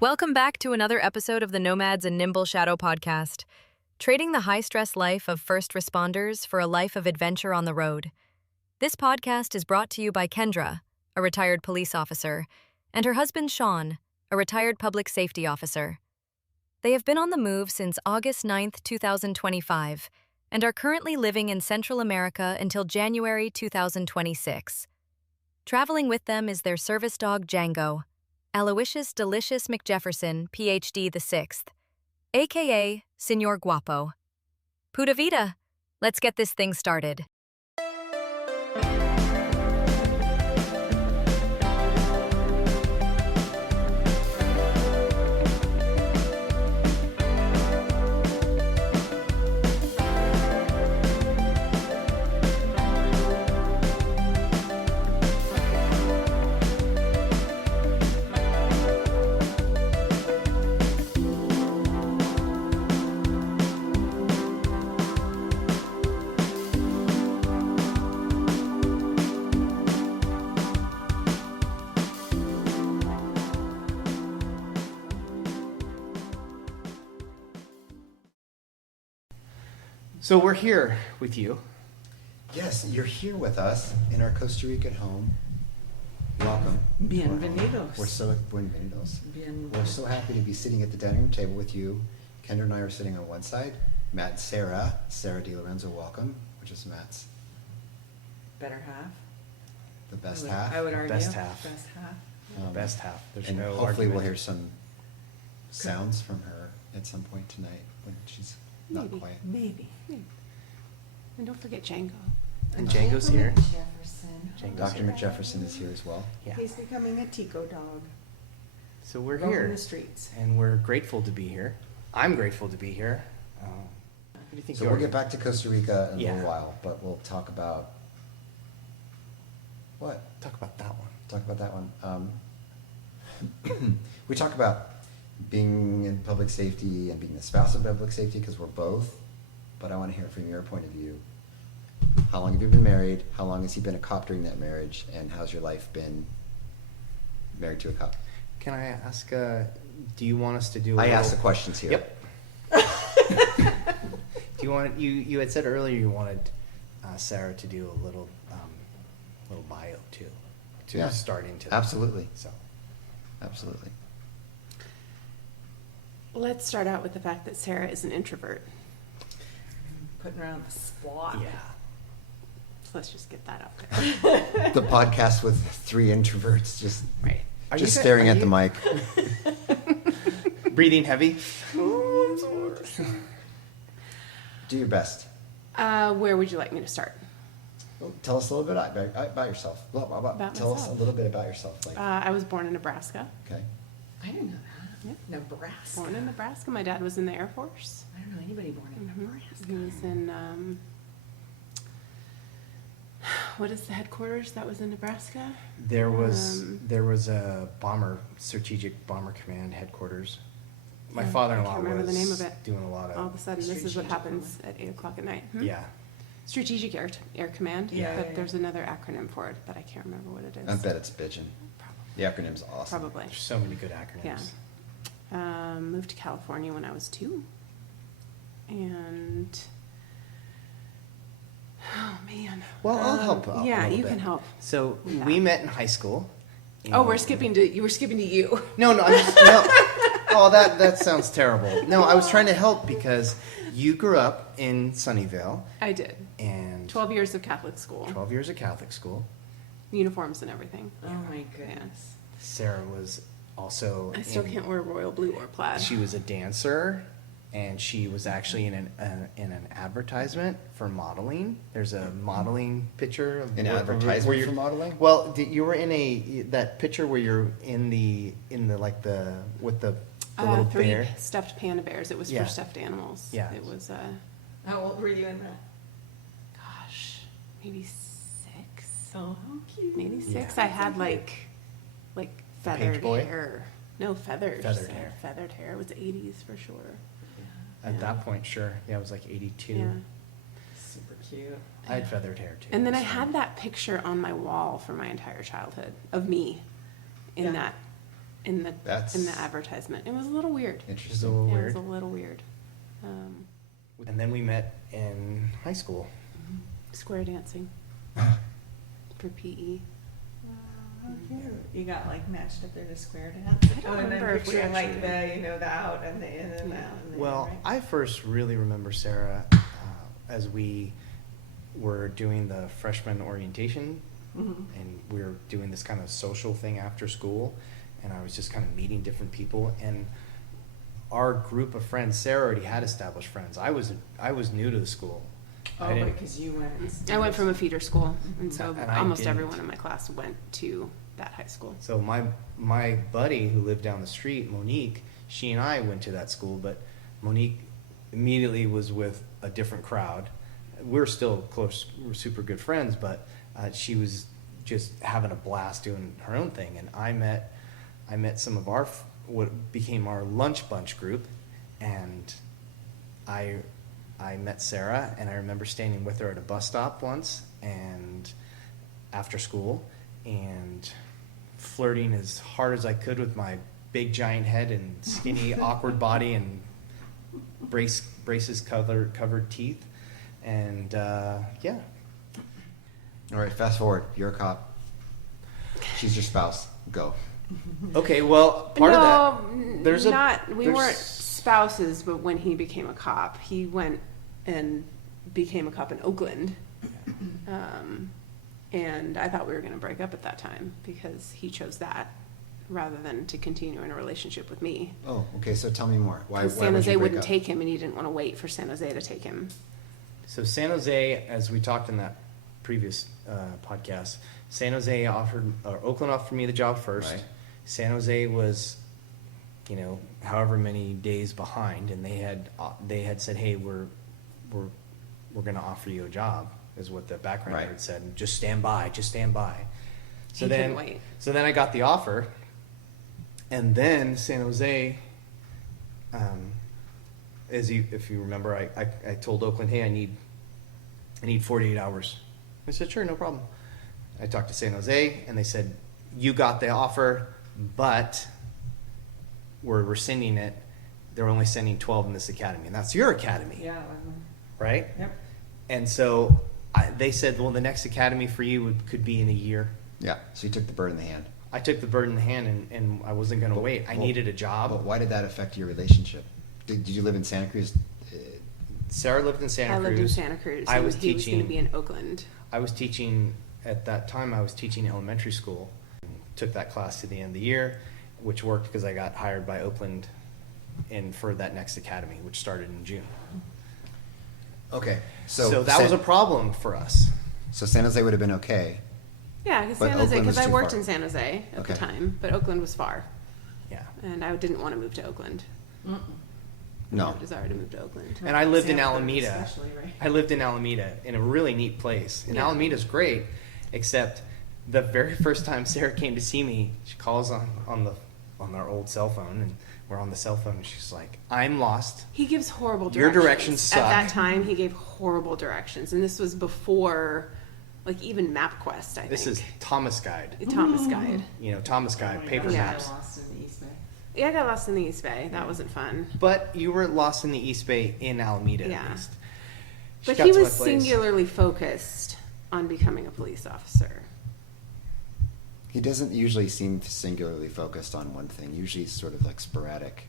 Welcome back to another episode of the Nomads and Nimbleshadow podcast, trading the high-stress life of first responders for a life of adventure on the road. This podcast is brought to you by Kendra, a retired police officer, and her husband Sean, a retired public safety officer. They have been on the move since August 9th, 2025, and are currently living in Central America until January 2026. Traveling with them is their service dog Django, Aloysius Delicious McJefferson, Ph.D. the 6th, a.k.a. Señor Guapo. Puta vida, let's get this thing started. So we're here with you. Yes, you're here with us in our Costa Rica home. Welcome. Bienvenidos. We're so bienvenidos. Bien. We're so happy to be sitting at the dining room table with you. Kendra and I are sitting on one side. Matt and Sarah Di Lorenzo, welcome, which is Matt's Better half. the best half. I would argue. Best half. Best half. Best half. There's and no hopefully argument. we'll hear some sounds from her at some point tonight when she's not Maybe. quiet. Maybe. And don't forget Django. And Django's here. Jefferson. Django's Dr. here. McJefferson is here as well. Yeah. He's becoming a Tico dog. So we're Roaming here, the streets. and we're grateful to be here. I'm grateful to be here. What do you think? So we'll get back to Costa Rica in a Yeah. little while, but we'll talk about what? Talk about that one. Talk about that one. We talk about being in public safety and being the spouse of public safety because we're both, but I want to hear from your point of view. How long have you been married? How long has he been a cop during that marriage? And how's your life been married to a cop? Can I ask? Do you want us to do? I asked the questions here. Yep. Do you want? You had said earlier you wanted Sarah to do a little bio too, to Yeah. start into. Absolutely. So. Absolutely. Let's start out with the fact that Sarah is an introvert. Putting her on the spot. Yeah. So let's just get that out there. The podcast with three introverts just Right. Are just you- staring are at the you- mic. Breathing heavy. Do your best. Where would you like me to start? Well, tell us a little bit about yourself. Blah, blah, blah. About Tell us a myself. little bit about yourself. Like, I was born in Nebraska. okay. I didn't know that. Nebraska. Born in Nebraska. My dad was in the Air Force. I don't know anybody born in Mhm. Nebraska. He was in, what is the headquarters that was in Nebraska? There was Um, a strategic bomber command headquarters. My Yeah, father-in-law I can't remember was the name of it. doing a lot of. All of a sudden, this is what Strategic happens at 8 o'clock at night. Yeah, Strategic Air Command. Yeah, But yeah, there's yeah. another acronym for it, but I can't remember what it is. I bet it's bitchin'. The acronym's awesome. Probably. there's so many good acronyms. Yeah. Moved to California when I was 2. And oh man. Well, I'll help out a Yeah, little you bit. can help. So Yeah. we met in high school. Oh, and- we're skipping to you. Were skipping to you. No, no, I'm just, no. Oh, that sounds terrible. No, I was trying to help because you grew up in Sunnyvale I did. and 12 years of Catholic school, 12 years of Catholic school. uniforms and everything. Oh my goodness. Sarah was also. I still can't wear royal blue or plaid. She was a dancer, and she was actually in an advertisement for modeling. There's a modeling picture of An where advertisement you're- for modeling? Well, you were in that picture where you're in the like the with the little 3 bear. stuffed panda bears. It was Yeah. for stuffed animals. Yeah. It was, How old were you in that? gosh, maybe 6. Oh, how cute. Maybe 6. Yeah. I had like feathered boy? hair. No, feathers. Feathered I had hair. Feathered hair. It was 80s for sure. At Yeah. that point, sure. Yeah, it was like 82. Yeah. Super cute. I had feathered hair too. And then It I was had fun. that picture on my wall for my entire childhood of me in Yeah. that in the That's- in the advertisement. It was a little weird. Which is a Interesting. little Yeah, it weird. was a little weird. And then we met in high school. Square dancing for E. PE. How cute. You got like matched up there to square dance. I don't and then remember if we picture like actually the out and the in and Yeah. out. And the Well, in, right? I first really remember Sarah as we were doing the freshman orientation, Mhm. and we were doing this kind of social thing after school, and I was just kind of meeting different people, and our group of friends, Sarah already had established friends. I was new to the school. Oh, because you went. I went from a feeder school, and so And I almost didn't. everyone in my class went to that high school. So my buddy who lived down the street, Monique, she and I went to that school, but Monique immediately was with a different crowd. We're still close, we're super good friends, but she was just having a blast doing her own thing. And I met some of what became our lunch bunch group, and I met Sarah, and I remember standing with her at a bus stop once, and after school, and flirting as hard as I could with my big giant head and skinny awkward body and braces covered teeth, and yeah. All right, fast forward. You're a cop. She's your spouse. Go. Okay, well, part of that, there's a we there's- weren't spouses, but when he became a cop, he went and became a cop in Oakland. And I thought we were going to break up at that time because he chose that rather than to continue in a relationship with me. Oh, okay. So tell me more. Why? 'Cause Why San would Jose you break wouldn't up? take him, and he didn't want to wait for San Jose to take him. So San Jose, as we talked in that previous podcast, San Jose Oakland offered me the job first. Right. San Jose was, however many days behind, and they had said, hey, we're going to offer you a job, is what the background Right. had said. Just stand by. So He then, couldn't wait. so then I got the offer, and then San Jose, if you remember, I told Oakland, hey, I need 48 hours. I said, sure, no problem. I talked to San Jose, and they said, you got the offer, but we're rescinding it. They're only sending 12 in this academy, and that's your academy, Yeah. right? Yep. And so they said, well, the next academy for you could be in a year. Yeah. So you took the bird in the hand. I took the bird in the hand, and I wasn't going to wait. I needed a job. But why did that affect your relationship? Did you live in Santa Cruz? Sarah lived in Santa I Cruz. lived in Santa Cruz. I and was he was going teaching. to be in Oakland. I was teaching at that time. I was teaching elementary school. Took that class to the end of the year, which worked because I got hired by Oakland for that next academy, which started in June. Okay. So that was a problem for us. So San Jose would have been okay. Yeah, because But San Jose, Oakland was because I too worked far. in San Jose at Okay. the time, but Oakland was far, Yeah. and I didn't want to move to Oakland. No. No desire to move to Oakland. And I lived in Santa Cruz Alameda. especially, right? I lived in Alameda in a really neat place. And Yeah. Alameda's great, except the very first time Sarah came to see me, she calls on our old cell phone, and we're on the cell phone, and she's like, I'm lost. He gives horrible Your directions. directions suck. At that time, he gave horrible directions, and this was before, like, even MapQuest, I think. This is Thomas Guide. Thomas Guide. Thomas Guide, Oh my paper gosh, I maps. got lost in the East Bay. Yeah, I got lost in the East Bay. That wasn't fun. But you were lost in the East Bay in Alameda, Yeah. at least. She But got he to my was place. singularly focused on becoming a police officer. He doesn't usually seem singularly focused on one thing. Usually he's sort of like sporadic.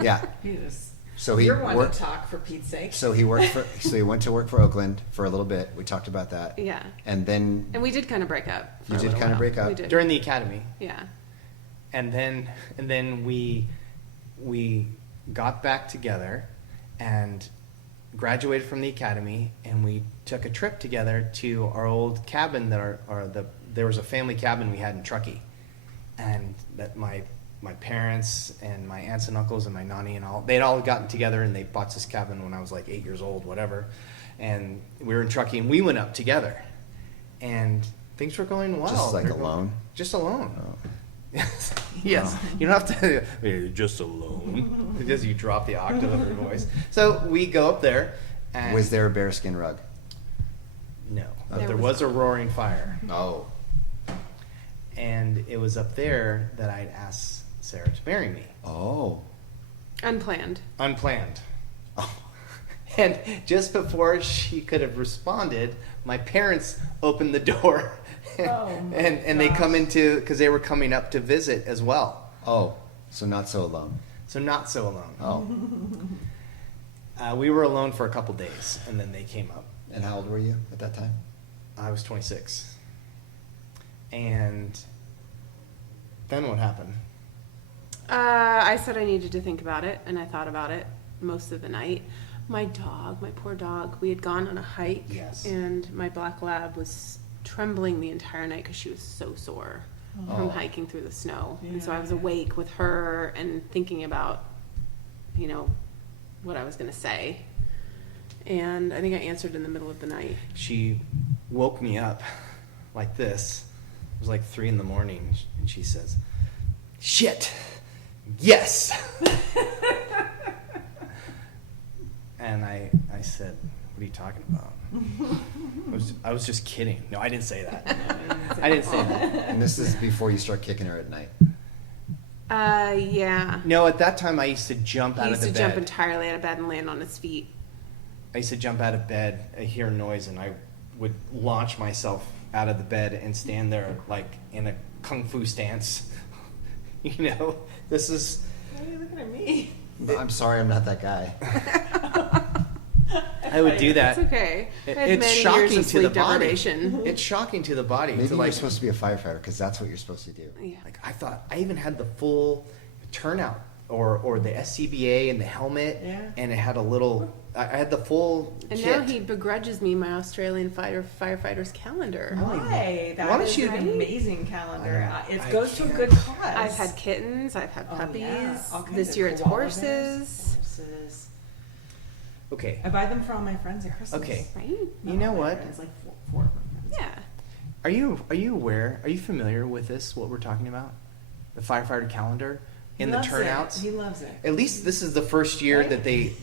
Yeah. He just, So he you're one worked. to talk, for Pete's sake. So he worked for. So he went to work for Oakland for a little bit. We talked about that. Yeah. And then And we did kind of break up. for You a did little kind of while. break up? We did. During the academy. Yeah. And then we got back together and graduated from the academy, and we took a trip together to our old cabin there was a family cabin we had in Truckee, and that my parents and my aunts and uncles and my nanny and they'd all gotten together, and they bought this cabin when I was like 8 years old, whatever, and we were in Truckee, and we went up together, and things were going well. Just like They were going- alone? Just alone. Oh. Yes, you don't have to. You're just alone. Because you drop the octave of your voice. So we go up there, and was there a bearskin rug? no, but There there was was a roaring fire, Oh. And it was up there that I'd asked Sarah to marry me. Oh. Unplanned. Unplanned. And just before she could have responded, my parents opened the door. And they come into, because they were coming up to visit as well. Oh, so not so alone. So not so alone. Oh. We were alone for a couple days, and then they came up. And how old were you at that time? I was 26. And then what happened? I said I needed to think about it, and I thought about it most of the night. My poor dog, we had gone on a hike, Yes. and my black lab was trembling the entire night because she was so sore from hiking through the snow. And so I was awake with her and thinking about, you know, what I was going to say. And I think I answered in the middle of the night. She woke me up like this. It was like 3 a.m, and she says, "Shit, yes." And I said, "What are you talking about?" I was just kidding. No, I didn't say that. I didn't say that. And this is before you start kicking her at night. Yeah. No, at that time I used to jump out He of used the to bed. jump entirely out of bed and land on his feet. I used to jump out of bed, I hear a noise, and I would launch myself out of the bed and stand there like in a kung fu stance. You know, this is... Why are you looking at me? I'm sorry, I'm not that guy. I would do that. It's okay. I had It's many shocking years of to the sleep body. deprivation. It's shocking to the body. Maybe to you're like, supposed to be a firefighter because that's what you're supposed to do. Yeah. like I thought I even had the full turnout or the SCBA and the helmet, Yeah. and it had a little. I had the full And kit. now he begrudges me my Australian firefighter's calendar. Why? Why? Why That don't is you- an amazing calendar. It I goes to a can't. good cause. I've had kittens. I've had puppies. Yeah, all kinds This of year it's koala horses. bears, horses. Okay. I buy them for all my friends at Christmas. Okay. Right? You Not know all my what? friends, like four of my friends. Yeah. Are you aware? Are you familiar with this? What we're talking about? The firefighter calendar and the Loves turnouts. It. He loves it. At least this is the first year Right?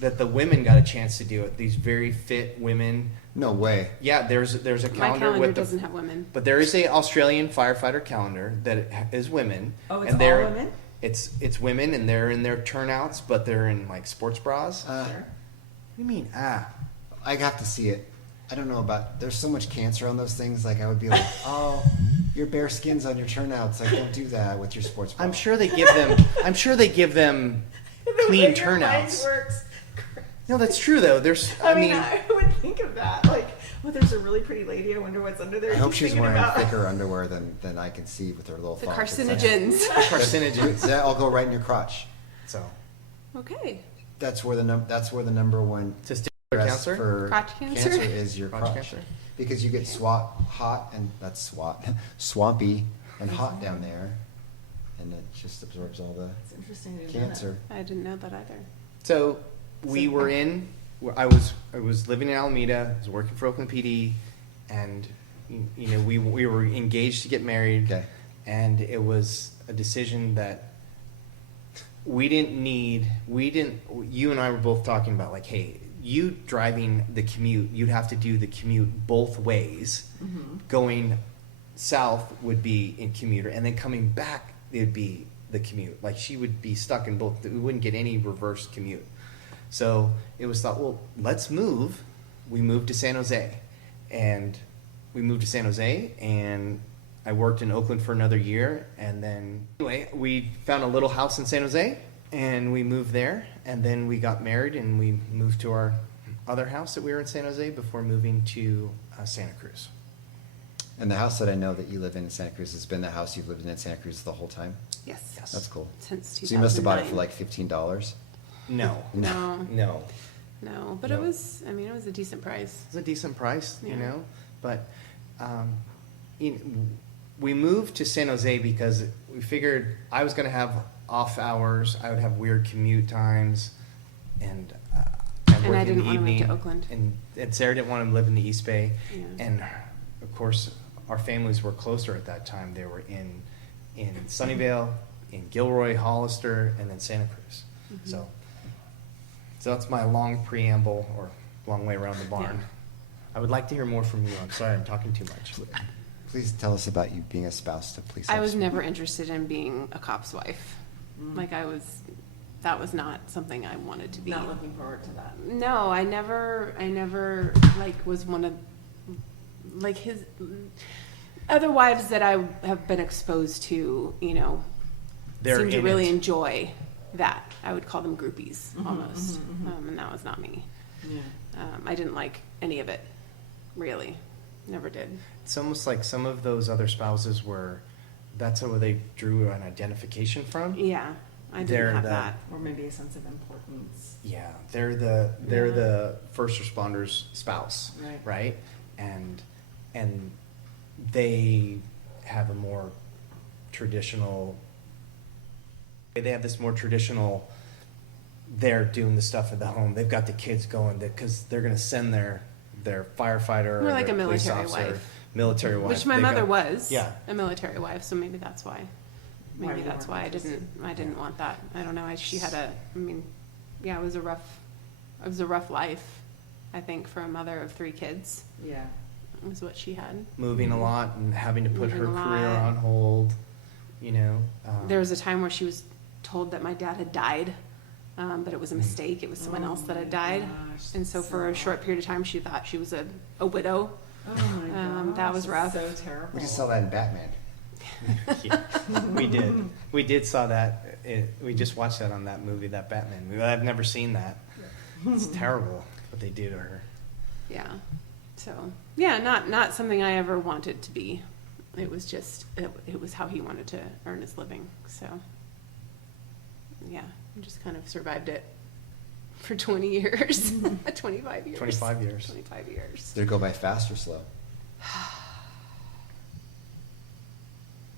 that the women got a chance to do it. These very fit women. No way. Yeah, there's a My calendar calendar with the doesn't have women. but there is a Australian firefighter calendar that is women. Oh, it's and all they're, women? It's women, and they're in their turnouts, but they're in like sports bras. What Sure. do you mean? I have to see it. I don't know about. There's so much cancer on those things. Like I would be like, oh, your bare skin's on your turnouts. Like don't do that with your sports bra. I'm sure they give them. I'm sure they give them The way clean your mind turnouts. works. No, that's true though. There's. I mean, I would think of that. Like, well, there's a really pretty lady. I wonder what's under there. I hope Just she's thinking wearing about- thicker underwear than I can see with her little. The thong. It's like- carcinogens. carcinogens. That'll go right in your crotch. So Okay. That's where the number one testicular stress cancer. for Crotch cancer? is your Crotch crotch. cancer? Because you get hot and that's swampy and hot down there, and it just absorbs all the It's interesting to do cancer. I didn't know that either. So we were in. I was living in Alameda. I was working for Oakland PD, and you know we were engaged to get married. Okay. And it was a decision that we didn't need. You and I were both talking about like, hey, you driving the commute, you'd have to do the commute both ways. Mm-hmm. Going south would be in commuter, and then coming back it would be the commute. Like she would be stuck in both. We wouldn't get any reverse commute. So it was thought, well, let's move. We moved to San Jose, and I worked in Oakland for another year, and then anyway, we found a little house in San Jose, and we moved there, and then we got married, and we moved to our other house that we were in San Jose before moving to Santa Cruz. And the house that I know that you live in Santa Cruz has been the house you've lived in Santa Cruz the whole time. Yes. Yes. That's cool. Since 2009. So you must have bought it for like $15. No, No. no. No, but No. it was a decent price. It's a decent price, you Yeah. know, but we moved to San Jose because we figured I was going to have off hours. I would have weird commute times, and And I work in didn't the want to move evening. to Oakland. And Sarah didn't want to live in the East Bay, Yeah. and of course our families were closer at that time. They were in Sunnyvale, in Gilroy, Hollister, and then Santa Cruz. Mm-hmm. So that's my long preamble, or long way around the barn. Yeah. I would like to hear more from you. I'm sorry, I'm talking too much. Please tell us about you being a spouse to police I was officer. never interested in being a cop's wife. Like that was not something I wanted to be. Not looking forward to that. No, I never like was one of like his other wives that I have been exposed to, you know, They're seem to in really it. enjoy that. I would call them groupies almost. And that was not me. Yeah. I didn't like any of it, really. Never did. It's almost like some of those other spouses that's where they drew an identification from. Yeah, I They're didn't have the- that. Or maybe a sense of importance. Yeah, they're the first responder's spouse, Right. And they have a more traditional. They have this more traditional. They're doing the stuff at the home. They've got the kids going because they're going to send their firefighter More or like their a police military officer, wife. military wife, Which my They mother go- was. Yeah. A military wife, so maybe that's why. Why Maybe you that's weren't why interested. I didn't want that. I don't know. She had it was a rough life, I think, for a mother of 3 kids. Yeah. Was what she had. moving a lot and having to put Moving her a career lot. on hold. You know, There was a time where she was told that my dad had died, but it was a mistake. It was someone else that had died. Gosh, And so for a short period of time, she thought she was a widow. Oh my gosh. that was rough. So terrible. We just saw that in Batman. yeah, we did saw that. We just watched that on that movie, that Batman movie. I've never seen that. It's terrible what they do to her. Yeah. So yeah, not something I ever wanted to be. It was just it was how he wanted to earn his living. So yeah, I just kind of survived it for 20 years, 25 years. 25 years. 25 years. Did it go by fast or slow?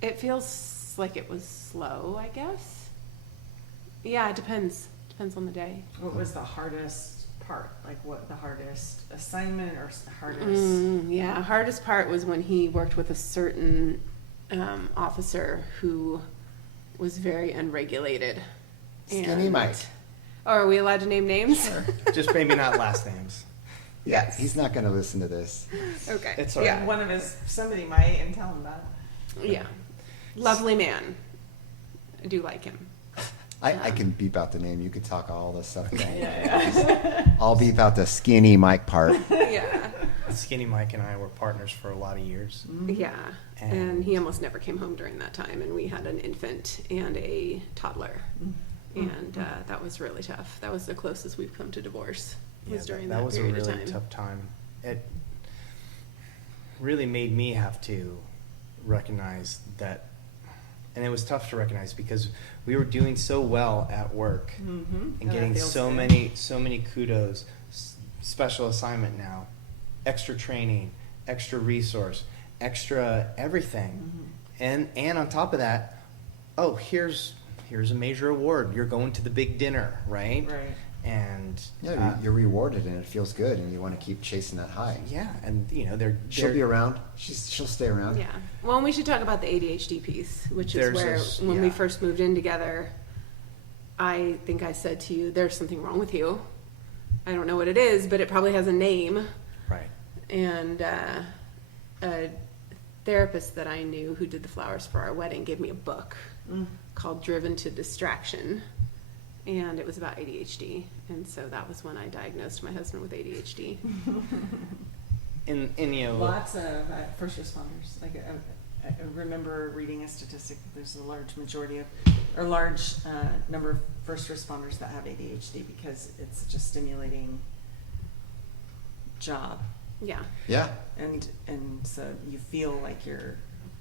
It feels like it was slow, I guess. Yeah, it depends. Depends on the day. What was the hardest part? Like what the hardest assignment or hardest? Yeah, hardest part was when he worked with a certain officer who was very unregulated. Skinny Mike. Oh, are we allowed to name names? Just maybe not last names. Yeah, he's not going to listen to this. Okay. It's all right. Yeah. One of his, somebody might, and tell him that. Yeah. Lovely man. I do like him. I can beep out the name. You can talk all this stuff. Yeah. I'll beep out the Skinny Mike part. Yeah. Skinny Mike and I were partners for a lot of years. Yeah. And And- he almost never came home during that time. And we had an infant and a toddler. And that was really tough. That was the closest we've come to divorce. Was during that was a period really of time. tough time. It really made me have to recognize that, and it was tough to recognize because we were doing so well at work and that getting feels so good. many kudos, special assignment now, extra training, extra resource, extra everything, and on top of that, oh, here's a major award. You're going to the big dinner, right? Right. And Yeah, you're rewarded and it feels good, and you want to keep chasing that high. yeah, and you know She'll be around. She'll stay around. Yeah. Well, we should talk about the ADHD piece, which is There's where this- when we yeah. first moved in together, I think I said to you, "There's something wrong with you. I don't know what it is, but it probably has a name." right. And a therapist that I knew who did the flowers for our wedding gave me a book called Driven to Distraction. And it was about ADHD. And so that was when I diagnosed my husband with ADHD. And you know, Lots of first responders. Like I remember reading a statistic that there's a large majority of, or large number of first responders that have ADHD because it's such a stimulating job, Yeah. Yeah. and so you feel like you're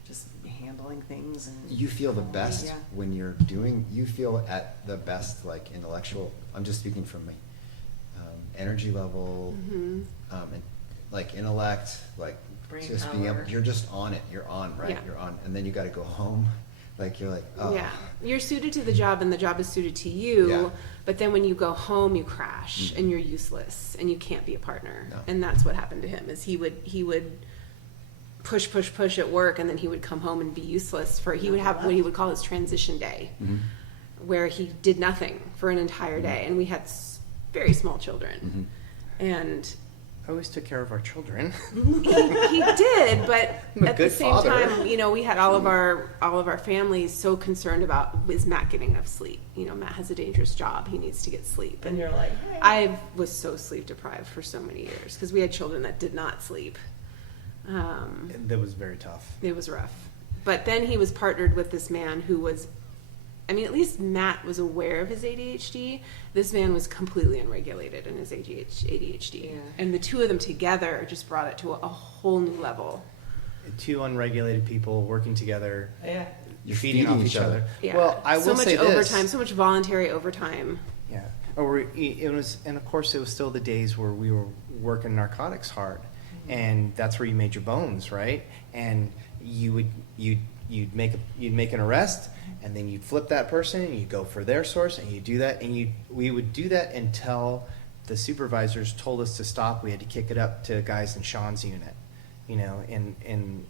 just handling things and You feel the best Yeah. when you're doing. You feel at the best, like intellectual. I'm just speaking from my energy level, and like intellect, like Brain just being able. power. You're just on it. You're on, right? Yeah. You're on, and then you got to go home. Like you're like, oh, Yeah. You're suited to the job and the job is suited to you. Yeah. But then when you go home, you crash and you're useless and you can't be a partner. No. And that's what happened to him is he would push at work and then he would come home and be useless he would have what he would call his transition day where he did nothing for an entire day. And we had very small children. And I always took care of our children. He did, but I'm a at the good same father. time, you know, we had all of our families so concerned about, is Matt getting enough sleep? You know, Matt has a dangerous job; he needs to get sleep. And you're like, hey. I was so sleep deprived for so many years because we had children that did not sleep. That was very tough. It was rough. But then he was partnered with this man who was, I mean, at least Matt was aware of his ADHD. This man was completely unregulated in his ADHD. Yeah. And the two of them together just brought it to a whole new level. Two unregulated people working together, Yeah. You're feeding off each other. Yeah. Well, I so will much say overtime, this. so much voluntary overtime. Yeah. It was, and of course, it was still the days where we were working narcotics hard, and that's where you made your bones, right? And you'd make an arrest, and then you'd flip that person, and you'd go for their source, and you do that, and we would do that until the supervisors told us to stop. We had to kick it up to guys in Sean's unit, you know, in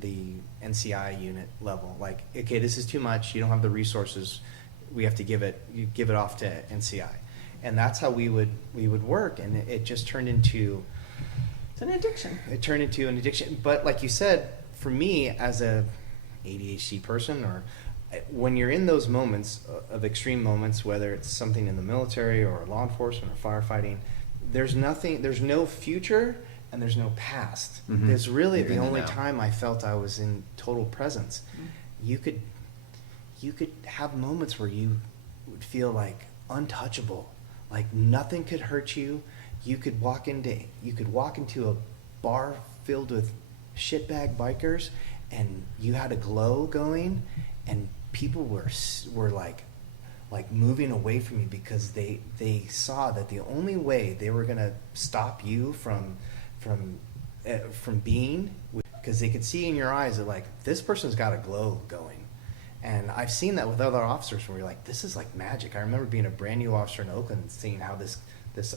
the NCI unit level. Like, okay, this is too much. You don't have the resources. We have to give it off to NCI, and that's how we would work. And it just turned into It's an addiction. It turned into an addiction. But like you said, for me as a ADHD person, or when you're in those moments of extreme moments, whether it's something in the military or law enforcement or firefighting, there's no future and there's no past. Mhm. There's really You're the in the only now. time I felt I was in total presence. You could have moments where you would feel like untouchable, like nothing could hurt you. You could walk into a bar filled with shitbag bikers, and you had a glow going, and people were like moving away from you because they saw that the only way they were gonna stop you from being, because they could see in your eyes that like, this person's got a glow going. And I've seen that with other officers where you're like, this is like magic. I remember being a brand new officer in Oakland and seeing how this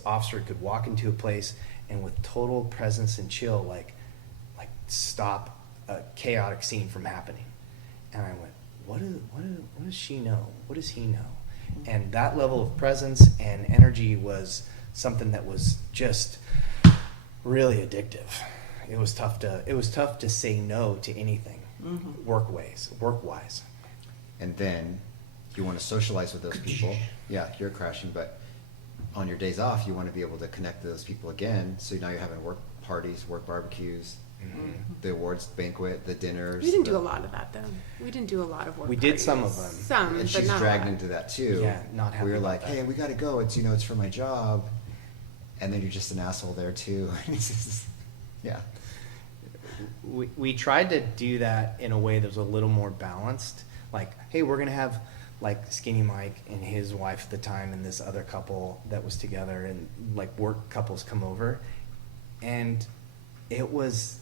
officer could walk into a place and with total presence and chill, like stop a chaotic scene from happening. And I went, what does she know? What does he know? And that level of presence and energy was something that was just really addictive. It was tough to say no to anything, work-wise. And then you want to socialize with those people. Yeah, you're crashing, but on your days off, you want to be able to connect to those people again. So now you're having work parties, work barbecues, the awards banquet, the dinners. We didn't do a lot of that, though. We didn't do a lot of work. We did parties. some of them. Some, And but she's not a dragged lot. into that too. Yeah, not happy Where you're about like, that. hey, we got to go. It's for my job. And then you're just an asshole there too. It's just, yeah. We tried to do that in a way that was a little more balanced. Like, hey, we're gonna have like Skinny Mike and his wife at the time and this other couple that was together, and like work couples come over, and it was,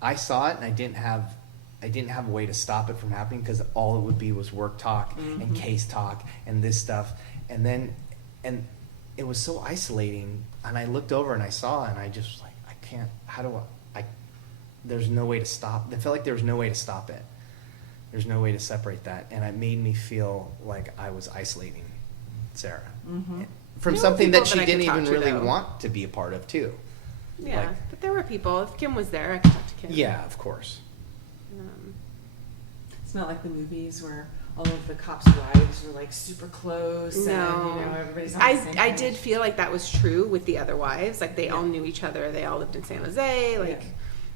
I saw it and I didn't have a way to stop it from happening, because all it would be was work talk and case talk and this stuff, and it was so isolating. And I looked over and I saw it, and I just was like, I can't, how do I there's no way to stop. It felt like there was no way to stop it. There's no way to separate that. And it made me feel like I was isolating Sarah from There were something people that she that I could didn't talk even to, really though. want to be a part of too. Yeah, Like, but there were people. If Kim was there, I could talk to Kim. yeah, of course. It's not like the movies where all of the cops' wives are like super close. No, And, everybody's on the same I page. did feel like that was true with the other wives. Like they all knew each other. They all lived in San Jose. Like, Yeah.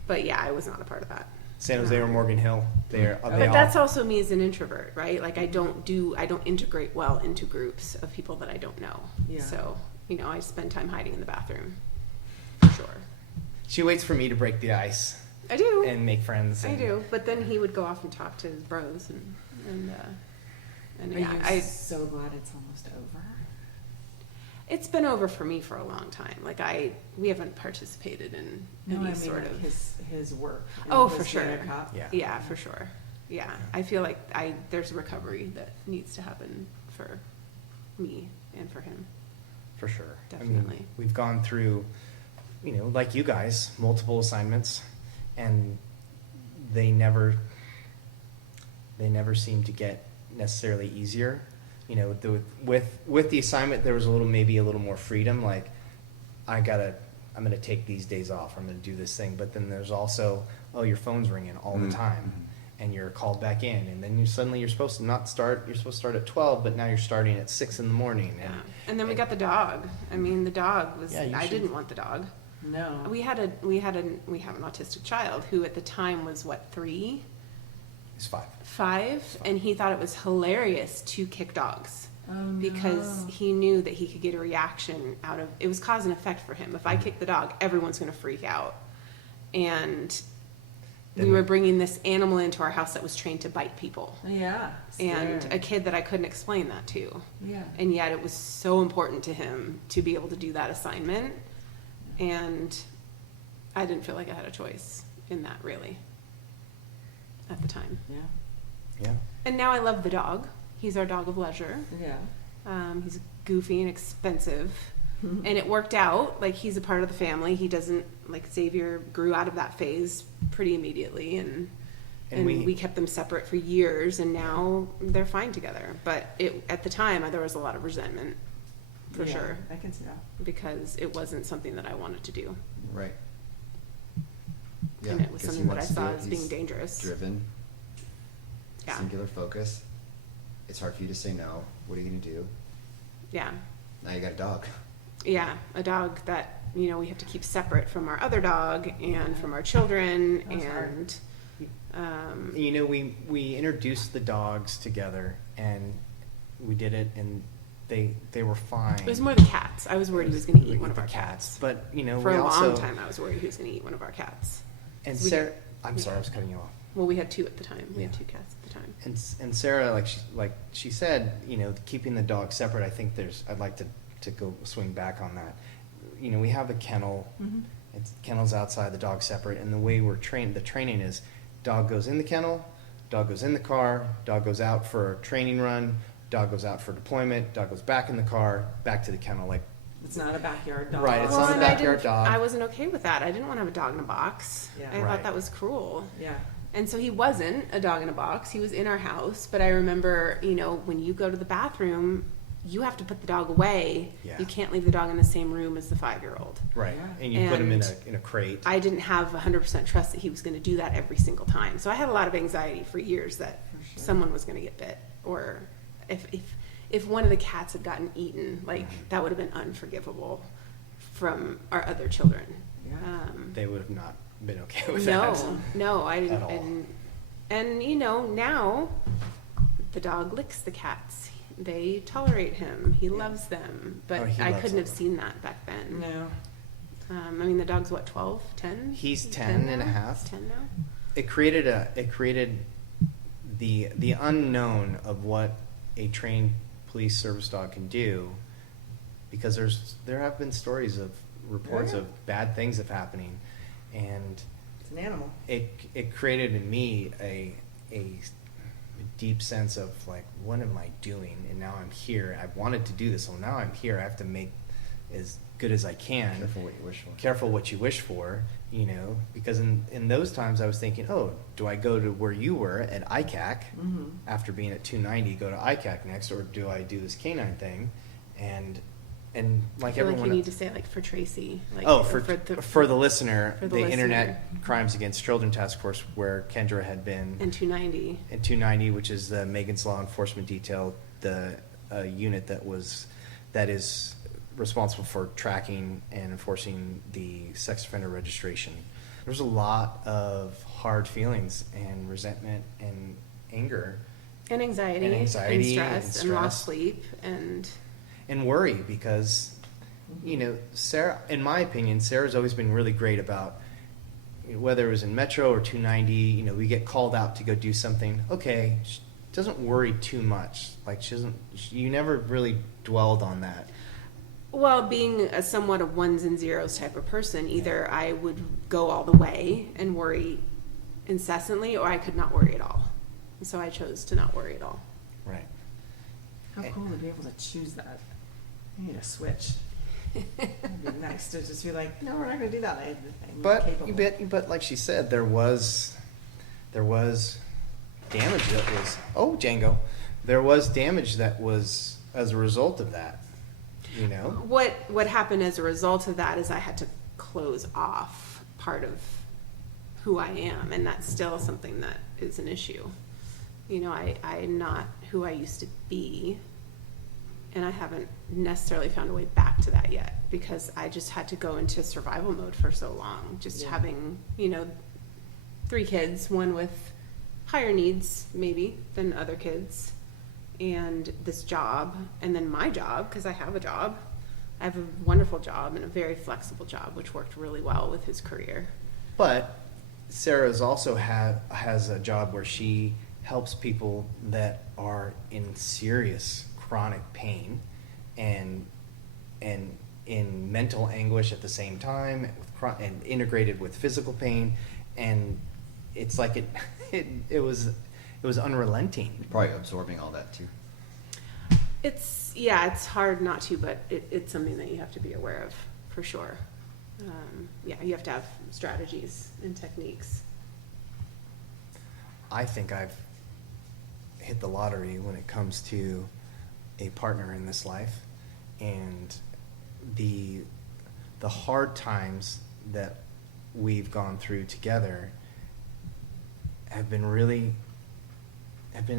but yeah, I was not a part of that. San Jose or Morgan Hill, they But all, that's also me as an introvert, right? Like I don't integrate well into groups of people that I don't know. Yeah. So, I spend time hiding in the bathroom for sure. she waits for me to break the ice I do. and make friends. I And do. But then he would go off and talk to his bros and Are yeah, you so glad it's almost over? it's been over for me for a long time. Like we haven't participated in any sort of his work. Oh, his for sure. being a cop. Yeah. Yeah, for sure. Yeah, I feel like there's a recovery that needs to happen for me and for him. for sure. I Definitely. mean, we've gone through, like you guys, multiple assignments, and they never seem to get necessarily easier. With the assignment, there was maybe a little more freedom. Like, I'm gonna take these days off, I'm gonna do this thing. But then there's also, oh, your phone's ringing all the time, and you're called back in, and then you're supposed to start at 12, but now you're starting at 6 in the morning. And then we got the dog. I mean, the dog was, Yeah, I didn't want the dog. No. We have an autistic child who at the time was 3? It's 5. 5, and he thought it was hilarious to kick dogs. Oh, Because no. he knew that he could get a reaction out of it. Was cause and effect for him. If I kick the dog, everyone's going to freak out. And we were bringing this animal into our house that was trained to bite people. Yeah. And scary. a kid that I couldn't explain that to. Yeah. And yet it was so important to him to be able to do that assignment. And I didn't feel like I had a choice in that, really, at the time. Yeah. Yeah. And now I love the dog. He's our dog of leisure. Yeah. He's goofy and expensive. And it worked out. Like, he's a part of the family. He doesn't, like, Xavier grew out of that phase pretty immediately. And we kept them separate for years, and now they're fine together. But at the time, there was a lot of resentment, for Yeah, sure, I can see that. because it wasn't something that I wanted to do. Right. Yeah, And it was 'cause he something that I wants to do saw it. as being He's dangerous. Driven, Yeah. singular focus. It's hard for you to say no. What are you going to do? Yeah. Now you got a dog. Yeah. A dog that, we have to keep separate from our other dog and from our children. That's hard. And, We introduced the dogs together, and we did it, and they were fine. it was more the cats. I was worried he was going to eat one of the our cats. But For we a also, long time, I was worried he was going to eat one of our cats. And So we Sarah, did- I'm sorry, I was cutting you off. Well, we had 2 at the time. We had Yeah. 2 cats at the time. And Sarah, like she said, keeping the dog separate. I think I'd like to go swing back on that. We have a kennel. Mm-hmm. Kennel's outside, the dog's separate, and the way we're trained, the training is, dog goes in the kennel, dog goes in the car, dog goes out for a training run, dog goes out for deployment, dog goes back in the car, back to the kennel. Like, It's not a backyard dog. Right, it's not a and backyard dog. I wasn't okay with that. I didn't want to have a dog in a box. Yeah. I Right. thought that was cruel. Yeah. And so he wasn't a dog in a box. He was in our house. But I remember, when you go to the bathroom, you have to put the dog away. Yeah. You can't leave the dog in the same room as the 5-year-old. right, Yeah. and you put him in And a crate. I didn't have 100% trust that he was going to do that every single time. So I had a lot of anxiety for years that For sure. someone was going to get bit, or if one of the cats had gotten eaten, like that would have been unforgivable from our other children. Yeah. They would have not been okay with No, that. no, I didn't. At all. And now the dog licks the cats. They tolerate him. He loves them. But Oh, he I loves couldn't have them. seen that back then. No. I mean, the dog's what, 12, 10? He's He's 10 and now? a half. He's 10 now? It created the unknown of what a trained police service dog can do, because there have been stories of reports Yeah. of bad things of happening, and It's an animal. it created in me a deep sense of, like, what am I doing? And now I'm here. I wanted to do this, so now I'm here. I have to make as good as I can. Careful what you wish for. Careful what you wish for, because in those times I was thinking, oh, do I go to where you were at ICAC Mm-hmm. after being at 290, go to ICAC next, or do I do this canine thing? And like I feel everyone, like you need to say it like for Tracy. Like, oh, or for the listener, for the the listener. Internet Crimes Against Children Task Force, where Kendra had been, And 290. and 290, which is the Megan's Law Enforcement Detail, the unit that is responsible for tracking and enforcing the sex offender registration. There's a lot of hard feelings and resentment and anger And anxiety. And anxiety And stress. And lost stress. sleep. And worry, because Sarah, in my opinion, Sarah's always been really great about, whether it was in Metro or 290, we get called out to go do something. Okay, she doesn't worry too much. Like, you never really dwelled on that. well, being a somewhat of ones and zeros type of person, either I would go all the way and worry incessantly, or I could not worry at all. And so I chose to not worry at all. Right. How cool to be able to choose that. I need a switch. It'd be nice to just be like, no, we're not going to do that. I'm capable. But like she said, there was damage that was, Django. There was damage that was as a result of that. you know? What happened as a result of that is I had to close off part of who I am, and that's still something that is an issue. You know, I'm not who I used to be, and I haven't necessarily found a way back to that yet, because I just had to go into survival mode for so long, just having, you know, 3 kids, one with higher needs maybe than other kids, and this job, and then my job, because I have a job. I have a wonderful job and a very flexible job, which worked really well with his career. But Sarah's also has a job where she helps people that are in serious chronic pain and in mental anguish at the same time, and integrated with physical pain, and it's like it was unrelenting. Probably absorbing all that too. It's hard not to, but it's something that you have to be aware of for sure. You have to have strategies and techniques. I think I've hit the lottery when it comes to a partner in this life, and the hard times that we've gone through together have been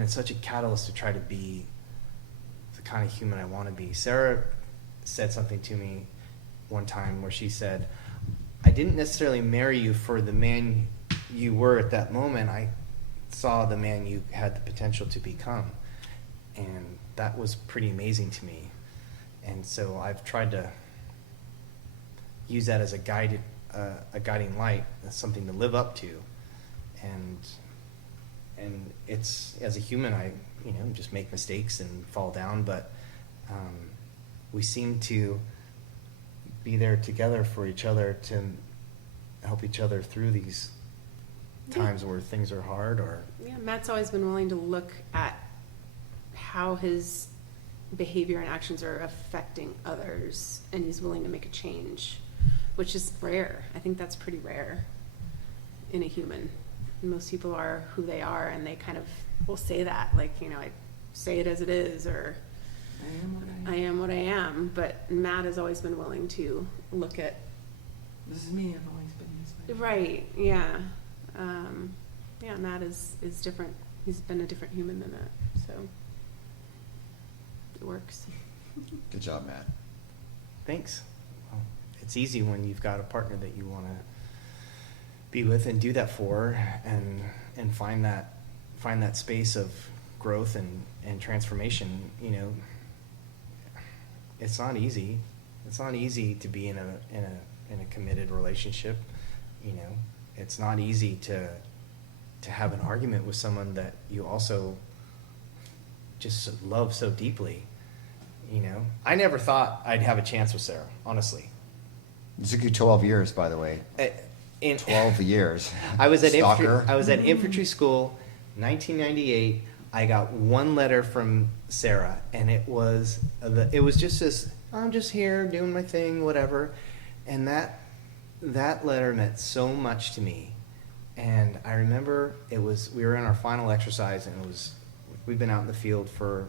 such a catalyst to try to be the kind of human I want to be. Sarah said something to me one time where she said, I didn't necessarily marry you for the man you were at that moment. I saw the man you had the potential to become. And that was pretty amazing to me. And so I've tried to use that as a guiding light, as something to live up to. And it's, as a human, I just make mistakes and fall down, but we seem to be there together for each other to help each other through these times where things are hard. Matt's always been willing to look at how his behavior and actions are affecting others, and he's willing to make a change, which is rare. I think that's pretty rare in a human. Most people are who they are, and they kind of will say that, like, I say it as it is, or I am what I am. But Matt has always been willing to look at, this is me, I've always been this way. right, yeah. Matt is different. He's been a different human than that, so it works. Good job, Matt. Thanks. Well, it's easy when you've got a partner that you want to be with and do that for, and find that space of growth and transformation. It's not easy. It's not easy to be in a committed relationship. It's not easy to have an argument with someone that you also just love so deeply. I never thought I'd have a chance with Sarah, honestly. It took you 12 years, by the way. 12 years. I was at Stalker. infantry school, 1998. I got one letter from Sarah, and it was just this, I'm just here doing my thing, whatever. And that letter meant so much to me. And I remember we were in our final exercise, and we'd been out in the field for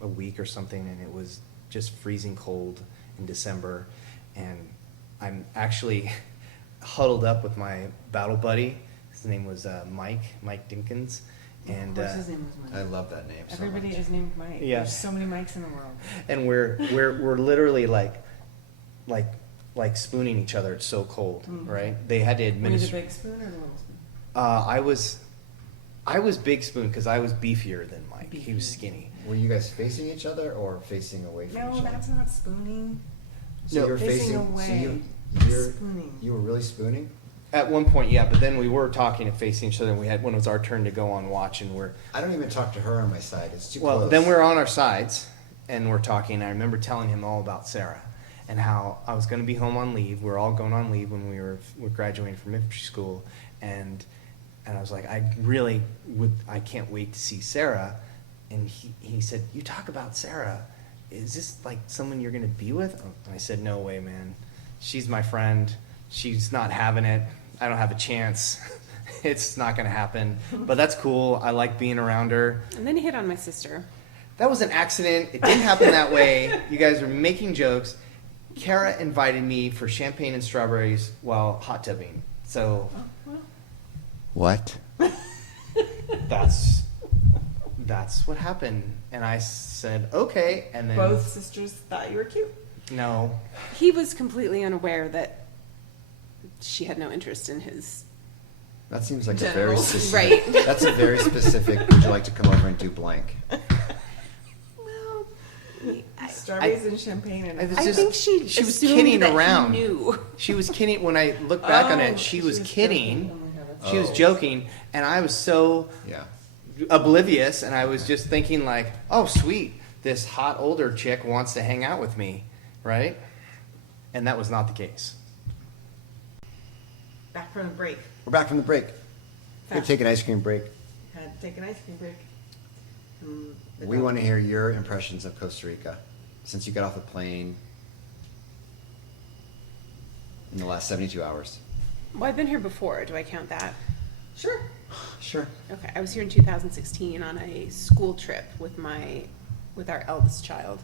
a week or something, and it was just freezing cold in December. And I'm actually huddled up with my battle buddy. His name was Mike Dinkins. And of course his name was Mike. I love that name. Everybody so much. is named Mike. Yeah. There's so many Mikes in the world. And we're literally like spooning each other. It's so cold, Mm-hmm. right? They had to Were you the administer. big spoon or the little spoon? I was big spoon because I was beefier than Mike. He was Beefier. skinny. Were you guys facing each other or facing away from No, each other? that's not spooning. So you were Facing facing away. So Spooning. you were really spooning? At one point, yeah, but then we were talking and facing each other. And when it was our turn to go on watch, and I don't even talk to her on my side. It's too well, close. then we're on our sides, and we're talking. I remember telling him all about Sarah and how I was going to be home on leave. We're all going on leave when we're graduating from infantry school, and I was like, I can't wait to see Sarah. And he said, you talk about Sarah. Is this like someone you're going to be with? And I said, no way, man. She's my friend. She's not having it. I don't have a chance. It's not going to happen. But that's cool. I like being around her. And then he hit on my sister. That was an accident. It didn't happen that way. You guys are making jokes. Kara invited me for champagne and strawberries while hot tubbing. So What? that's what happened. And I said, okay. And then Both sisters thought you were cute. no. He was completely unaware that she had no interest in his. That seems like a very Genitals. specific. Right. That's a very specific. Would you like to come over and do blank? Well, Strawberries and champagne and I was I just- think she was assumed kidding that he around. knew. She was kidding. When I look back on Oh, it, she was joking. kidding. Oh my God, that's She was Oh. joking, and I was so Yeah. oblivious, and I was just thinking like, oh, sweet, this hot older chick wants to hang out with me, right? And that was not the case. back from the break. We're back from the break. We're gonna take an ice cream break. Had to take an ice cream break. We want to hear your impressions of Costa Rica since you got off the plane in the last 72 hours. Well, I've been here before. Do I count that? Sure. Sure. Okay, I was here in 2016 on a school trip with our eldest child,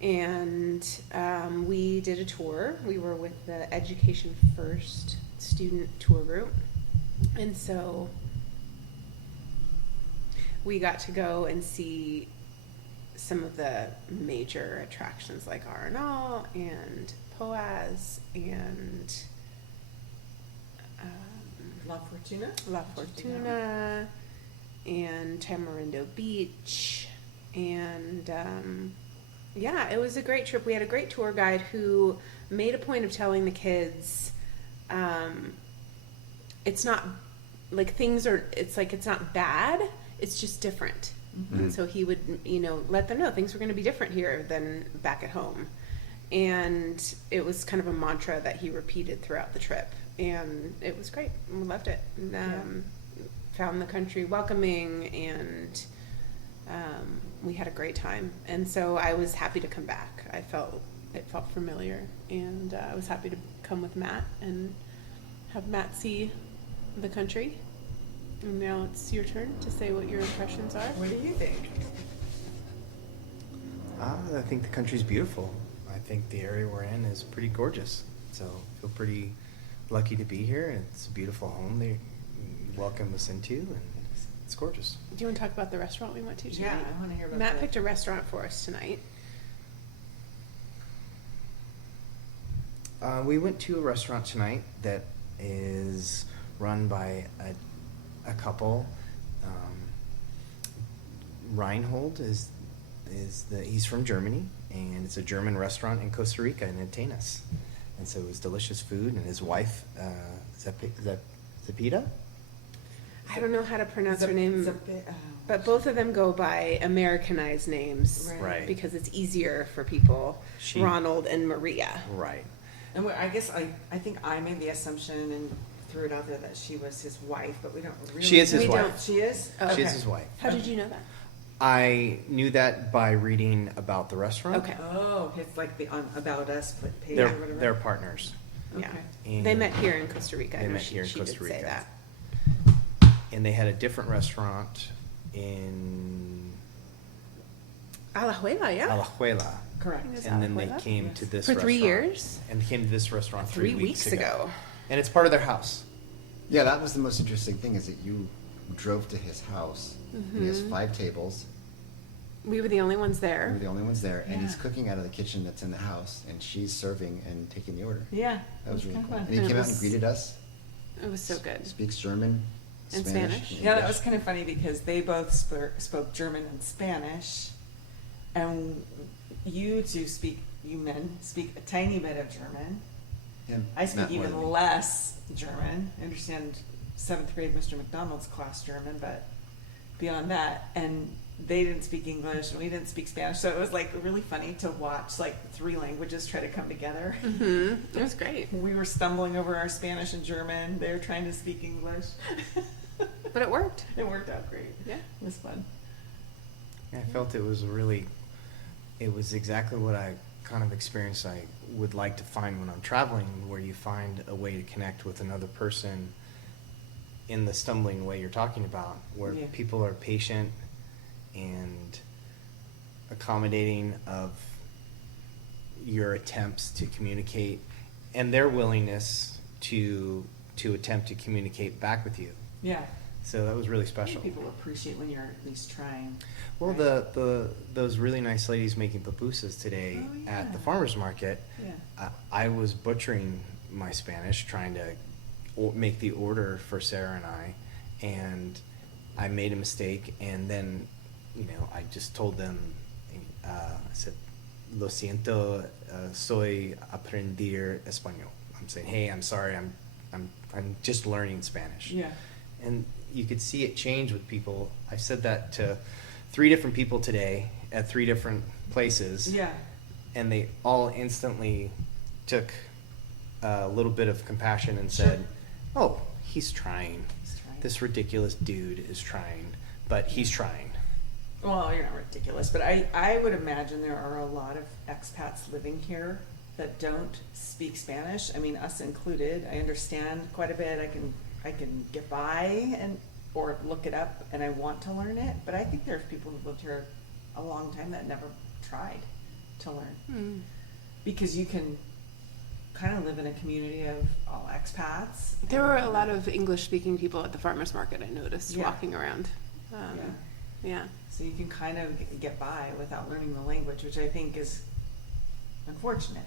and we did a tour. We were with the Education First student tour group, and so we got to go and see some of the major attractions like Arenal and Poas and La Fortuna. La Fortuna and Tamarindo Beach. And yeah, it was a great trip. We had a great tour guide who made a point of telling the kids it's not like it's not bad, it's just different. And so he would, let them know things were going to be different here than back at home. And it was kind of a mantra that he repeated throughout the trip. And it was great. We loved it. And, found the country welcoming, and we had a great time. And so I was happy to come back. It felt familiar, and I was happy to come with Matt and have Matt see the country. And now it's your turn to say what your impressions are. What do you think? I think the country's beautiful. I think the area we're in is pretty gorgeous. So I feel pretty lucky to be here. It's a beautiful home they welcome us into, and it's gorgeous. Do you want to talk about the restaurant we went to tonight? Yeah, I want to hear about Matt that. picked a restaurant for us tonight. We went to a restaurant tonight that is run by a couple. Reinhold he's from Germany, and it's a German restaurant in Costa Rica in Atenas. And so it was delicious food, and his wife, Zepida? I don't know how to pronounce her name, but both of them go by Americanized names, Right. because it's easier for people. She- Ronald and Maria. Right. And I guess I think I made the assumption and threw it out there that she was his wife, but we don't really. She is his We wife. don't. She is? Oh. She is Okay. his wife. How did you know that? I knew that by reading about the restaurant. Okay. Oh, it's like the About Us page They're, or whatever. they're partners. Yeah. And They met here in Costa Rica. I They know met here in she Costa did say Rica. that. And they had a different restaurant in Alajuela, yeah. Alajuela. Correct. Yes. And then they Alajuela? came Yes. to this For restaurant. 3 years? And they came to this restaurant 3 weeks ago. And it's part of their house. Yeah, that was the most interesting thing is that you drove to his house. And he has 5 tables. We were the only ones We there. were the only ones there, and he's Yeah. cooking out of the kitchen that's in the house, and she's serving and taking the order. Yeah. That was really kinda cool. fun. And he And it came out was- and greeted us. It was so good. Speaks German, And Spanish. Spanish. and Yeah, that English. was kind of funny because they both spoke German and Spanish, and you men speak a tiny bit of German. Him, I speak not more even than me. less German. I understand 7th grade Mr. McDonald's class German, but beyond that, and they didn't speak English and we didn't speak Spanish, so it was like really funny to watch like 3 languages try to come together. Mm-hmm. It was great. We were stumbling over our Spanish and German. They were trying to speak English. But it worked. It worked out great. Yeah. It was fun. I felt it was exactly what I kind of experience I would like to find when I'm traveling, where you find a way to connect with another person in the stumbling way you're talking about, where Yeah. people are patient and accommodating of your attempts to communicate and their willingness to attempt to communicate back with you. Yeah. So that was really I special. think people appreciate when you're at least trying. Well, right? those really nice ladies making pupusas today at the farmer's market, Yeah. I was butchering my Spanish, trying to make the order for Sarah and and I made a mistake, and then, I just told them, I said, lo siento, soy aprender español. I'm saying, hey, I'm sorry, I'm just learning Spanish. Yeah. And you could see it change with people. I said that to 3 different people today at 3 different places. Yeah. And they all instantly took a little bit of compassion and said, oh, he's trying. This ridiculous dude is trying, but he's trying. Well, you're not ridiculous, but I would imagine there are a lot of expats living here that don't speak Spanish. I mean, us included. I understand quite a bit. I can get by or look it up, and I want to learn it. But I think there's people who've lived here a long time that never tried to learn, because you can kind of live in a community of all expats. There were a lot of English-speaking people at the farmers market, I noticed, walking around. Yeah. So you can kind of get by without learning the language, which I think is unfortunate.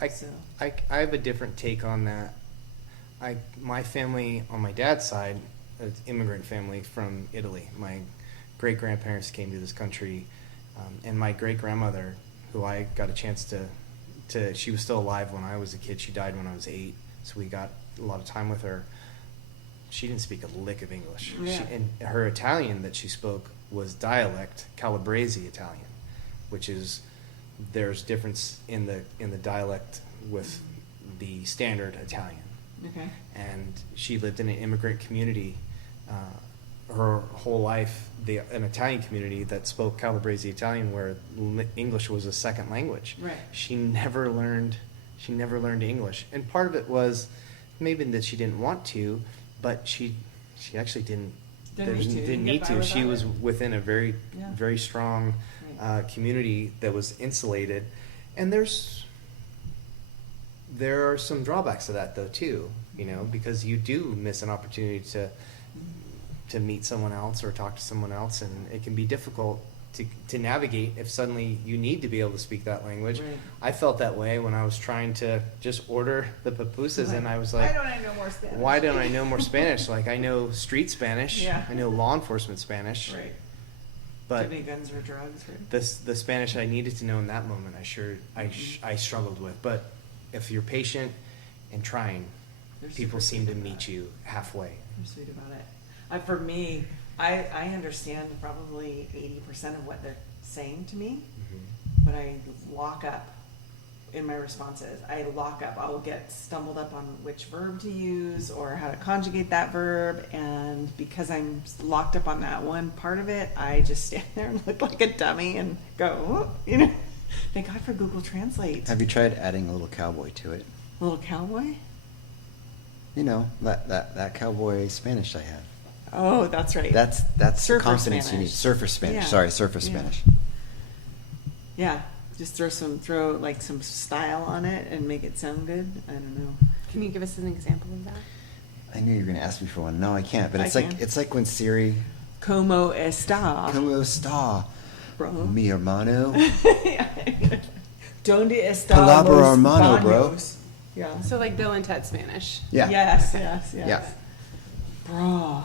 I have a different take on that. My family on my dad's side, an immigrant family from Italy. My great-grandparents came to this country, and my great-grandmother, who I got a chance to, she was still alive when I was a kid. She died when I was 8, so we got a lot of time with her. She didn't speak a lick of English. Yeah. And her Italian that she spoke was dialect, Calabrese Italian, which is, there's difference in the dialect with the standard Italian. Okay. And she lived in an immigrant community her whole life, an Italian community that spoke Calabrese Italian, where English was a second language. Right. She never learned English, and part of it was maybe that she didn't want to, but she actually didn't need to. She was within a very very strong community that was insulated, and there are some drawbacks to that though too, because you do miss an opportunity to meet someone else or talk to someone else, and it can be difficult to navigate if suddenly you need to be able to speak that language. Right. I felt that way when I was trying to just order the pupusas, and I was like, why don't I know more Spanish? Why don't I know more Spanish? Like, I know street Spanish, I know law enforcement Spanish, Right. but Too many guns or drugs, right? the Spanish I needed to know in that moment, I struggled with. But if you're patient and trying, They're people super seem to sweet meet about you halfway. They're sweet about it. For me, I understand probably 80% of what they're saying to me, but I lock up in my responses. I will get stumbled up on which verb to use or how to conjugate that verb, and because I'm locked up on that one part of it, I just stand there and look like a dummy and go, thank God for Google Translate. Have you tried adding a little cowboy to it? A little cowboy? That cowboy Spanish I have. Oh, that's right. That's Surfer the confidence you need. Spanish. Surfer Spanish. Yeah. Sorry, surfer Yeah. Spanish. Yeah, just throw like some style on it and make it sound good. I don't know. Can you give us an example of that? I knew you were going to ask me for one. No, I can't. But I it's can. it's like when Siri, Como está? ¿Cómo está, Bro. mi hermano? Donde está Palabra los hermano, bro. baños? Yeah. So like Bill and Ted Spanish. Yeah. Yes. Yeah, Bro.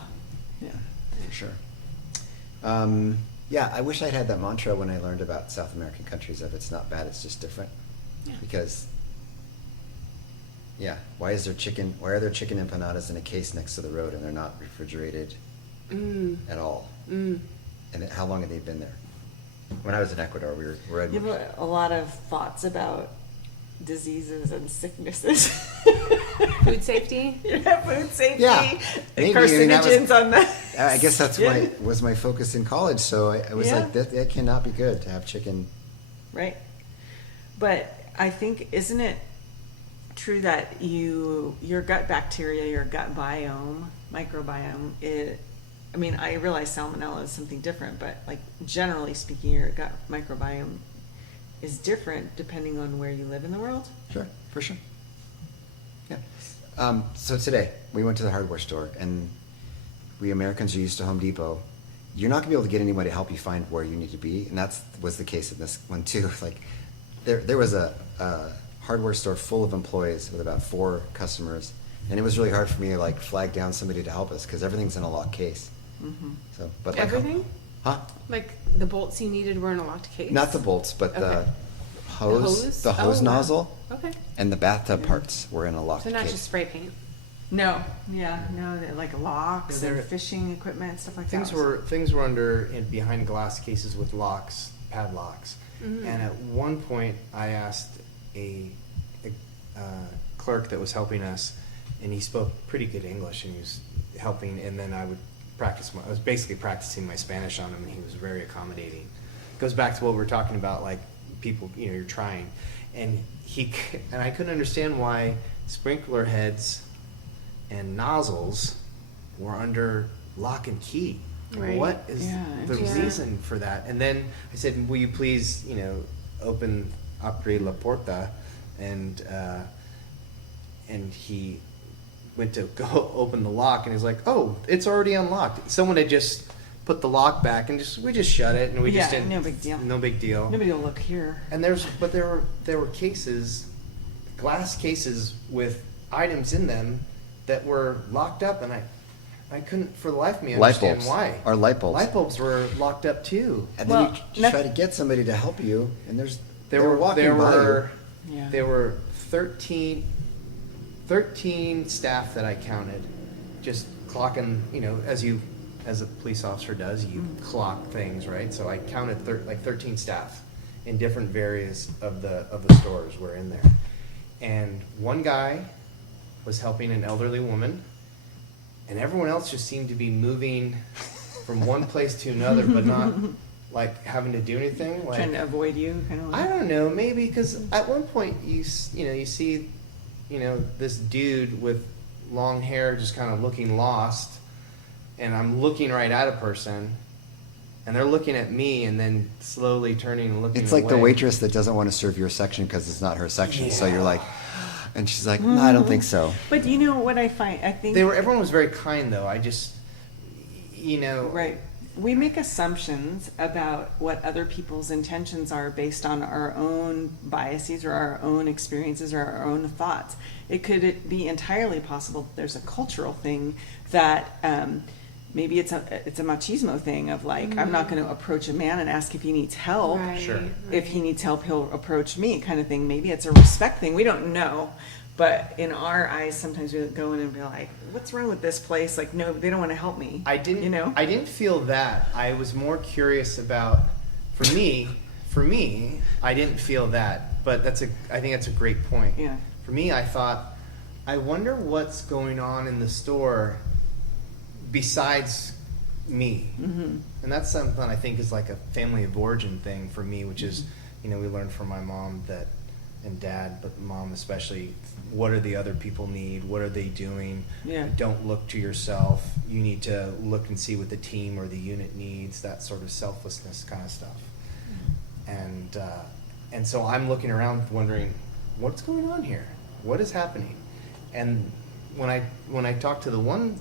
Yeah. for sure. Yeah, I wish I'd had that mantra when I learned about South American countries of it's not bad, it's just different. Yeah. Because, why are there chicken empanadas in a case next to the road and they're not refrigerated at all? And how long have they been there? When I was in Ecuador, we were You have a lot of thoughts about diseases and sicknesses. Food safety? Yeah, food safety. Yeah. Maybe, Carcinogens on the I guess that's skin. was my focus in college. So I was Yeah. like, that cannot be good to have chicken. Right. But I think, isn't it true that your gut bacteria, your gut microbiome, I mean, I realize salmonella is something different, but like generally speaking, your gut microbiome is different depending on where you live in the world. Sure, for sure. Yeah. So today we went to the hardware store, and we Americans are used to Home Depot. You're not gonna be able to get anybody to help you find where you need to be, and that was the case in this one too. Like, there was a hardware store full of employees with about 4 customers, and it was really hard for me to like flag down somebody to help us because everything's in a locked case. Mm-hmm. So, but Everything? Huh? Like the bolts you needed were in a locked case? Not the bolts, but Okay. the hose, the hose Oh, wow. nozzle, Okay. and the bathtub parts were in a locked So not case. just spray paint. No, they're like locks Yeah, and they're- fishing equipment, stuff like Things that. were under and behind glass cases with locks, padlocks. Mm-hmm. And at one point, I asked a clerk that was helping us, and he spoke pretty good English, and he was helping. And then I was basically practicing my Spanish on him, and he was very accommodating. It goes back to what we were talking about, like people, you're trying, and I couldn't understand why sprinkler heads and nozzles were under lock and key. Like, Right. what is Yeah, the interesting. reason for that? And then I said, will you please, open abrir la puerta, and he went to go open the lock, and he's like, oh, it's already unlocked. Someone had just put the lock back, and we just shut it, and we just Yeah, didn't. no big deal. No big deal. Nobody will look here. And there were cases, glass cases with items in them that were locked up, and I couldn't for the life of me Light understand bulbs. why. Or light bulbs. Light bulbs were locked up too. And then Well, you try to get somebody to help you, and they There were were walking there by were Yeah. there were 13 staff that I counted, just clocking. As a police officer does, you clock things, right? So I counted 13 staff in different areas of the stores were in there, and one guy was helping an elderly woman, and everyone else just seemed to be moving from one place to another, but not like having to do anything. Like, Trying to avoid you, kind of. I don't know, maybe because at one point you see this dude with long hair just kind of looking lost, and I'm looking right at a person, and they're looking at me, and then slowly turning and looking It's like the away. waitress that doesn't want to serve your section because it's not her section. So Yeah. you're like, and she's like, no, I don't think so. But you know what I find? I think Everyone was very kind though. I just, right. We make assumptions about what other people's intentions are based on our own biases or our own experiences or our own thoughts. It could be entirely possible that there's a cultural thing that maybe it's a machismo thing of like, I'm not going to approach a man and ask if he needs help. Right, Sure. If he needs help, he'll approach me, kind of thing. Maybe it's a respect thing. We don't know. But in our eyes, sometimes we go in and be like, what's wrong with this place? Like, no, they don't want to help me. I didn't. You know? I didn't feel that. I was more curious about. For me, I didn't feel that. But I think that's a great point. Yeah. For me, I thought, I wonder what's going on in the store besides me. Mm-hmm. And that's something I think is like a family of origin thing for me, which is, we learned from my mom and dad, but mom especially, what do the other people need? What are they doing? Yeah. Don't look to yourself. You need to look and see what the team or the unit needs, that sort of selflessness kind of stuff. And so I'm looking around wondering, what's going on here? What is happening? And when I talked to the one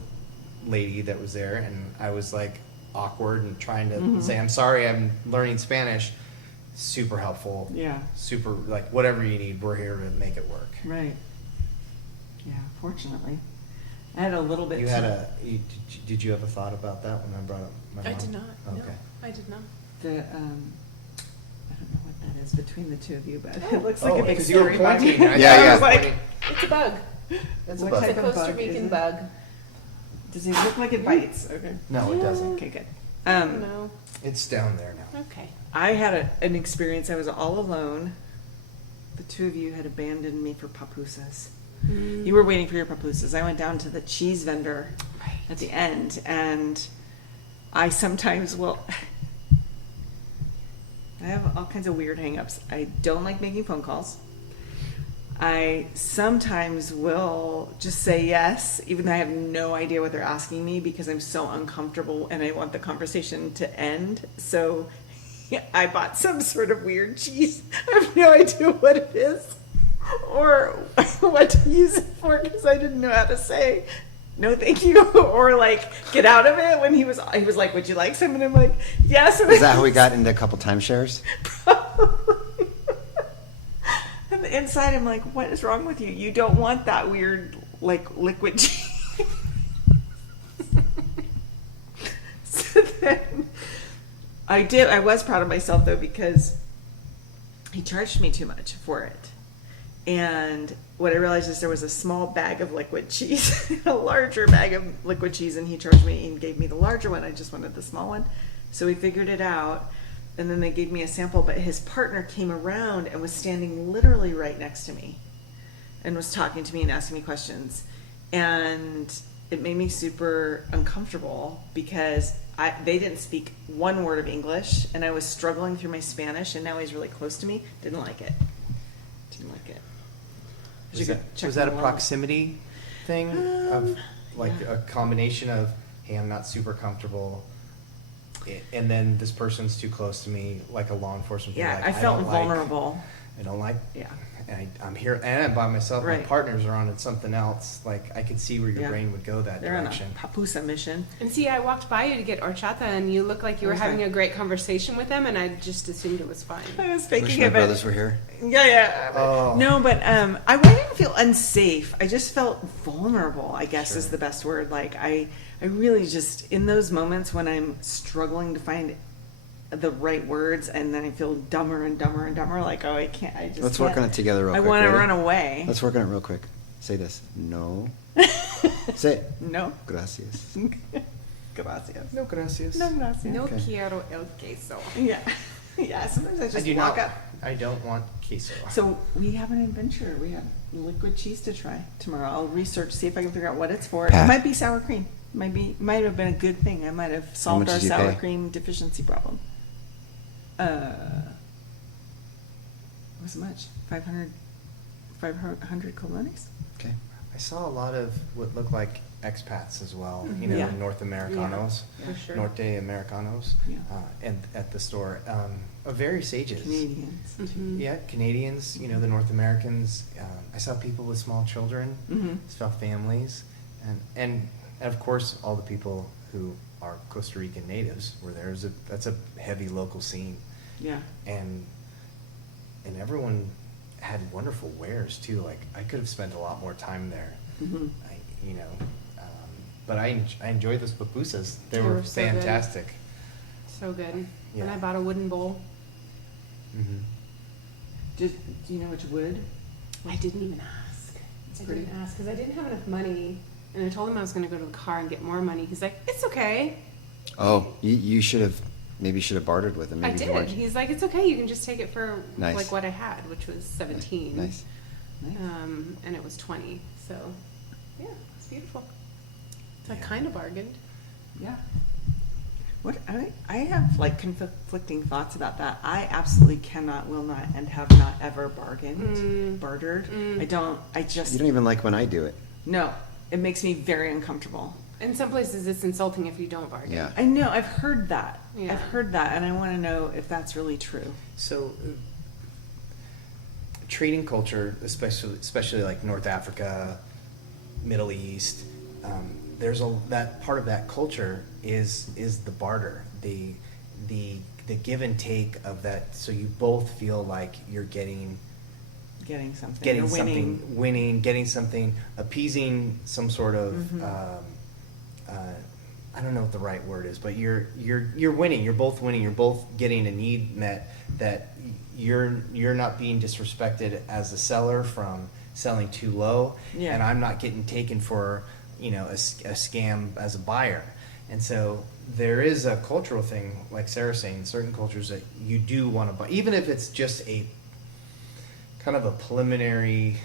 lady that was there, and I was like awkward and trying to say, I'm sorry, I'm learning Spanish, super helpful. Yeah. Super, like, whatever you need, we're here to make it work. Right. Yeah, fortunately. I had a little bit. Did you have a thought about that when I brought up my mom? I did not. Okay. No, I did not. I don't know what that is between the two of you, but it looks like a big because you were scary bug. pointing. I Yeah, thought I yeah. was Like- pointing. It's a bug. It's a What bug. It's type a of Costa bug is Rican it? bug. Does it look like it bites? Okay. No, it doesn't. Okay, good. No. It's down there now. Okay. I had an experience. I was all alone. The two of you had abandoned me for pupusas. You were waiting for your pupusas. I went down to the cheese vendor at the end, and I sometimes will. I have all kinds of weird hang-ups. I don't like making phone calls. I sometimes will just say yes, even though I have no idea what they're asking me, because I'm so uncomfortable and I want the conversation to end. So I bought some sort of weird cheese. I have no idea what it is or what to use it for, because I didn't know how to say no thank you or like get out of it. When he was like, would you like some? And I'm like, yes. And Is that how we got into a couple timeshares? Probably. And the inside I'm like, what is wrong with you? You don't want that weird like liquid cheese. So then I was proud of myself though, because he charged me too much for it. And what I realized is there was a small bag of liquid cheese, a larger bag of liquid cheese, and he charged me and gave me the larger one. I just wanted the small one. So we figured it out, and then they gave me a sample, but his partner came around and was standing literally right next to me and was talking to me and asking me questions. And it made me super uncomfortable because they didn't speak one word of English, and I was struggling through my Spanish, and now he's really close to me. Didn't like it. Was that a proximity thing of like a combination of, hey, I'm not super comfortable, and then this person's too close to me, like a law enforcement thing? Yeah, like, I felt vulnerable. I don't like. Yeah. And I'm here and I'm by myself. Right. My partners are on something else. Like I could see where your Yeah. brain would go that They're direction. on a papusa mission. And see, I walked by you to get horchata, and you looked like you were Okay. having a great conversation with them, and I just assumed it was fine. I was Wish faking my it, but brothers were here. yeah. Oh. No, but I didn't feel unsafe. I just felt vulnerable, I guess Sure. is the best word. Like I really just, in those moments when I'm struggling to find the right words, and then I feel dumber and dumber and dumber, like, oh, I can't, I just Let's can't. work on it together real I quick. want to Ready? run away. Let's work on it real quick. Say this. No. Say it. No. Gracias. Gracias. No gracias. No, gracias. No Okay. quiero el queso. Yeah. Yeah, sometimes I I just do walk not. up. I don't want queso. So we have an adventure. We have liquid cheese to try tomorrow. I'll research, see if I can figure out what it's for. Pat. It might be sour cream. Might have been a good thing. I might have solved much our did you sour pay? cream deficiency problem. Wasn't much. 500 colones. Okay. I saw a lot of what looked like expats as well. You know, Yeah. North Americanos, For sure. Norte Americanos, Yeah. and at the store of various ages. Canadians. Mhm. Yeah, Canadians. You know, the North Americans. I saw people with small children. Mhm. Saw families, and of course all the people who are Costa Rican natives were there. That's a heavy local scene, Yeah. and everyone had wonderful wares too. Like I could have spent a lot more time there. Mhm. But I enjoyed those pupusas. They They were were so good. fantastic. So good. Yeah. And I bought a wooden bowl. Mm-hmm. Do you know which wood? I didn't even ask. I pretty- didn't ask because I didn't have enough money. And I told him I was going to go to the car and get more money. He's like, it's okay. Oh, you should have bartered with him. I Maybe did. you weren't. He's like, it's okay. You can just take it for Nice. like what I had, which was 17. Nice. And it was 20. So, yeah, it's beautiful. So I kind of bargained. Yeah. What I have like conflicting thoughts about that. I absolutely cannot, will not, and have not ever bargained, bartered. I don't. I just You don't even like when I do it. no. It makes me very uncomfortable. In some places, it's insulting if you don't bargain. Yeah. I know. I've heard that. Yeah. I've heard that, and I want to know if that's really true. So, trading culture, especially like North Africa, Middle East, there's that part of that culture is the barter, the give and take of that. So you both feel like you're getting Getting something. winning, getting something, appeasing some sort of. I don't know what the right word is, but you're winning. You're both winning. You're both getting a need met. That you're not being disrespected as the seller from selling too low, Yeah. and I'm not getting taken for a scam as a buyer. And so there is a cultural thing, like Sarah's saying, certain cultures that you do want to buy, even if it's just a kind of a preliminary,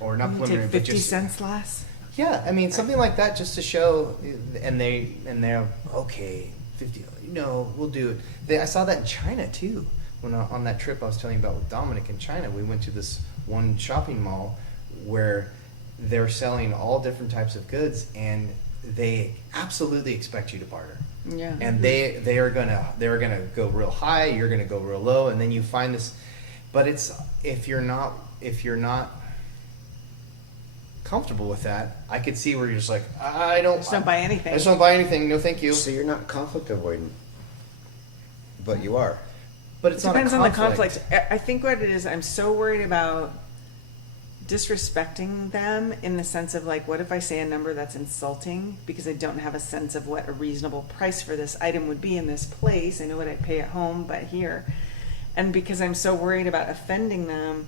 or not You preliminary, take but 50 just cents less. yeah, I mean something like that, just to show, and they're okay, 50. No, we'll do it. I saw that in China too. When on that trip I was telling you about with Dominic in China, we went to this one shopping mall where they're selling all different types of goods, and they absolutely expect you to barter. Yeah. And they're gonna go real high, you're gonna go real low, and then you find this. But it's if you're not comfortable with that, I could see where you're just like, I Just don't buy anything. I just don't buy anything. No, thank you. So you're not conflict avoidant, but you are. But it's It depends not on a the conflict. I think what it is, I'm so worried about disrespecting them in the sense of like, what if I say a number that's insulting because I don't have a sense of what a reasonable price for this item would be in this place. I know what I pay at home, but here. And because I'm so worried about offending them,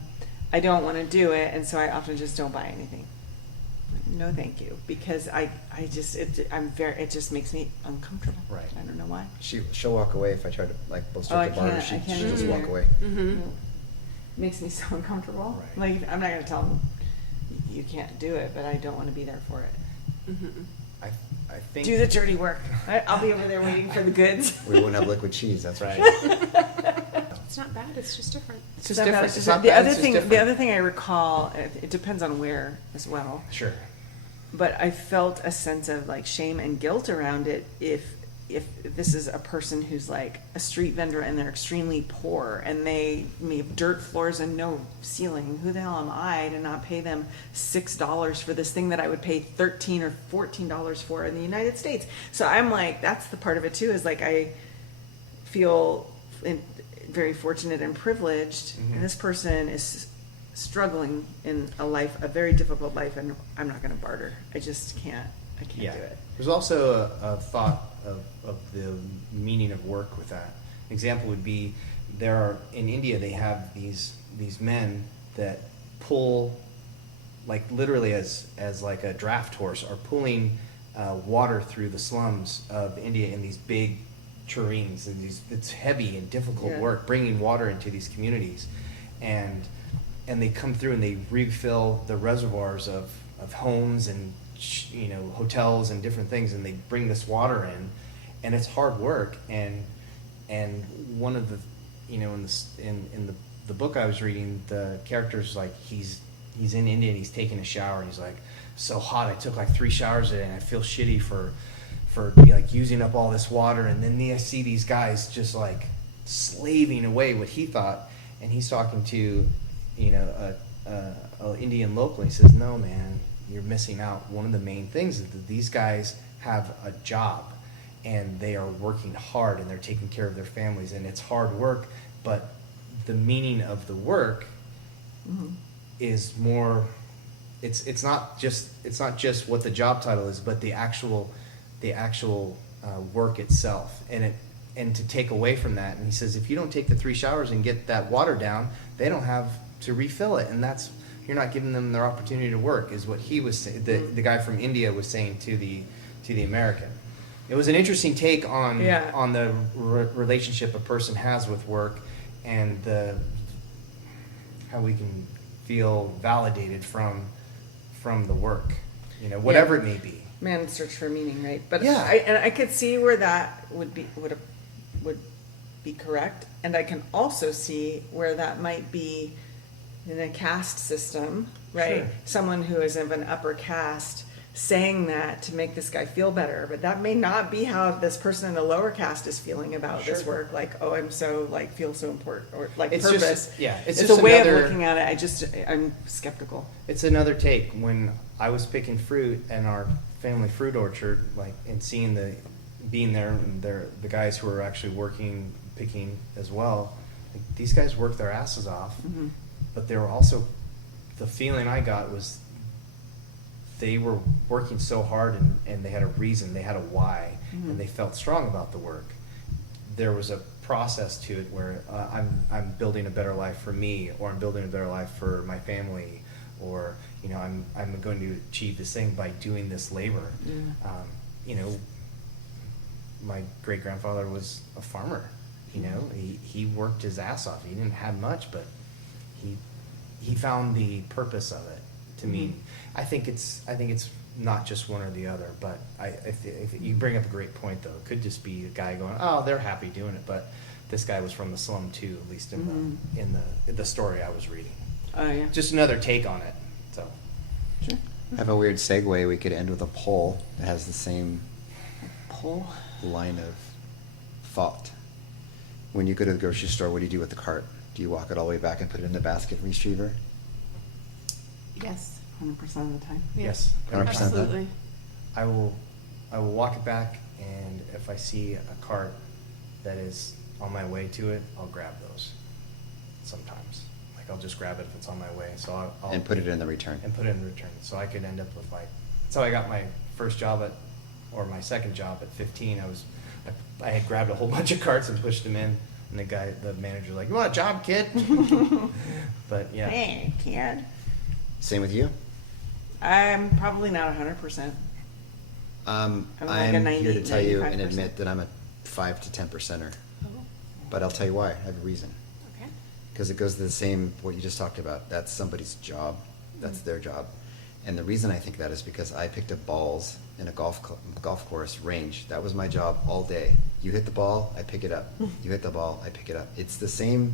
I don't want to do it, and so I often just don't buy anything. No, thank you, because it just makes me uncomfortable. Right. I don't know why. She'll walk away if I try to like Oh, start I to barter. can't- She'll I can't just either. walk away. Mm-hmm. Makes me so uncomfortable. Right. Like, I'm not going to tell them you can't do it, but I don't want to be there for it. Mm-hmm. I think Do the dirty work. I'll be over there waiting for the goods. We won't have liquid cheese. That's right. It's not bad. It's just different. It's just Not bad, different. it's It's just- not the bad, other it's just thing, different. the other thing I recall, it depends on where as well. Sure. But I felt a sense of like shame and guilt around it if this is a person who's like a street vendor and they're extremely poor and they have dirt floors and no ceiling. Who the hell am I to not pay them $6 for this thing that I would pay $13 or $14 for in the United States? So I'm like, that's the part of it too, is like I feel very fortunate and privileged, Mhm. and this person is struggling in a very difficult life, and I'm not going to barter. I just can't. I can't do it. There's also a thought of the meaning of work with that. An example would be in India they have these men that pull, like literally as like a draft horse, are pulling water through the slums of India in these big tureens, and it's heavy and difficult Yeah. work bringing water into these communities, and they come through and they refill the reservoirs of homes and hotels and different things, and they bring this water in, and it's hard work. And one of the in the book I was reading, the character's like he's in India and he's taking a shower, and he's like, so hot, I took like 3 showers today and I feel shitty for like using up all this water. And then I see these guys just like slaving away what he thought, and he's talking to a Indian local, and he says, no man, you're missing out. One of the main things is that these guys have a job and they are working hard and they're taking care of their families, and it's hard work, but the meaning of the work Mm-hmm. is more, it's not just what the job title is, but the actual work itself, and to take away from that. And he says, if you don't take the 3 showers and get that water down, they don't have to refill it, and you're not giving them their opportunity to work, is what he was saying. The guy from India was saying to the American. It was an interesting take on the relationship a person has with work, and how we can feel validated from the work, whatever it may be. Man's search for meaning, right? But Yeah. I could see where that would be correct, and I can also see where that might be in a caste system, right? Sure. Someone who is of an upper caste saying that to make this guy feel better, but that may not be how this person in the lower caste is feeling about this Sure. work. Like, oh, I'm so feel so important, or like It's purpose. it's It's just a way another- of looking at it. I'm skeptical. It's another take. When I was picking fruit in our family fruit orchard, and seeing being there, and the guys who were actually picking as well, these guys worked their asses off, Mm-hmm. but they were also, the feeling I got was they were working so hard, and they had a reason, they had a why, Mm-hmm. and they felt strong about the work. There was a process to it where I'm building a better life for me, or I'm building a better life for my family, or I'm going to achieve this thing by doing this labor. Yeah. My great grandfather was a farmer. He worked his ass off. He didn't have much, but he found the purpose of it. To me, I think it's not just one or the other. But if you bring up a great point, though. It could just be a guy going, "Oh, they're happy doing it," but this guy was from the slum too, at least in the story I was reading. Oh, yeah. just another take on it. So Sure. I have a weird segue. We could end with a poll that has the same Pull. line of thought. When you go to the grocery store, what do you do with the cart? Do you walk it all the way back and put it in the basket retriever? Yes. 100% of the time. Yeah. yes, 100% that. Absolutely. I will walk it back, and if I see a cart that is on my way to it, I'll grab those. Sometimes, like I'll just grab it if it's on my way. So I'll And put it in the return. and put it in return. So I could end up with like. That's how I got my first job or my second job at 15. I had grabbed a whole bunch of carts and pushed them in, and the manager was like, "You want a job, kid?" But yeah. Hey, kid. Same with you? I'm probably not 100%. I'm like a 90, here to tell you and 95%. admit that I'm a 5 to 10%er. Oh, But I'll tell you why. I have a reason. okay. Because it goes to the same, what you just talked about. That's somebody's job. That's their job. And the reason I think that is because I picked up balls in a golf course range. That was my job all day. You hit the ball, I pick it up. You hit the ball, I pick it up. It's the same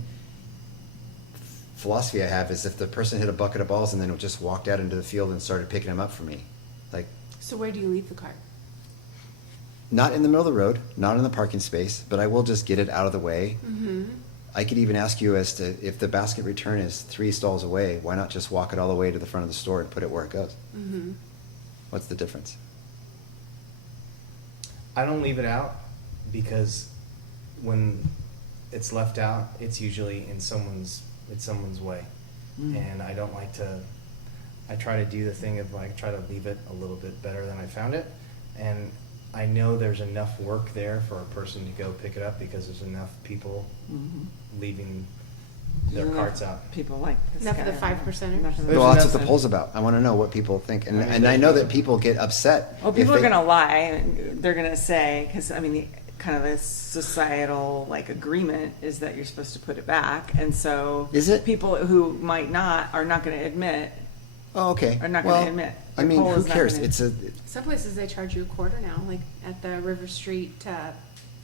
philosophy I have as if the person hit a bucket of balls and then just walked out into the field and started picking them up for me. Like, So where do you leave the cart? not in the middle of the road, not in the parking space, but I will just get it out of the way. Mm-hmm. I could even ask you as to if the basket return is 3 stalls away, why not just walk it all the way to the front of the store and put it where it goes? Mm-hmm. What's the difference? I don't leave it out because when it's left out, it's usually in someone's way, and I don't like to. I try to do the thing of like try to leave it a little bit better than I found it, and I know there's enough work there for a person to go pick it up because there's enough people leaving their Enough carts out. People like this Enough of guy the right now. 5%ers? Enough of the- There's Well, that's what the enough- poll's about. I want to know what people think, and I mean, and I know that people get upset. Well, if people are they- gonna lie. And they're gonna say because I mean, the, kind of this societal like agreement is that you're supposed to put it back, and so Is it? people who might not are not going to admit. Oh, okay. Are not well, gonna admit. I Your mean, poll who is not cares? gonna- It's a. Some places they charge you $0.25 now, like at the River Street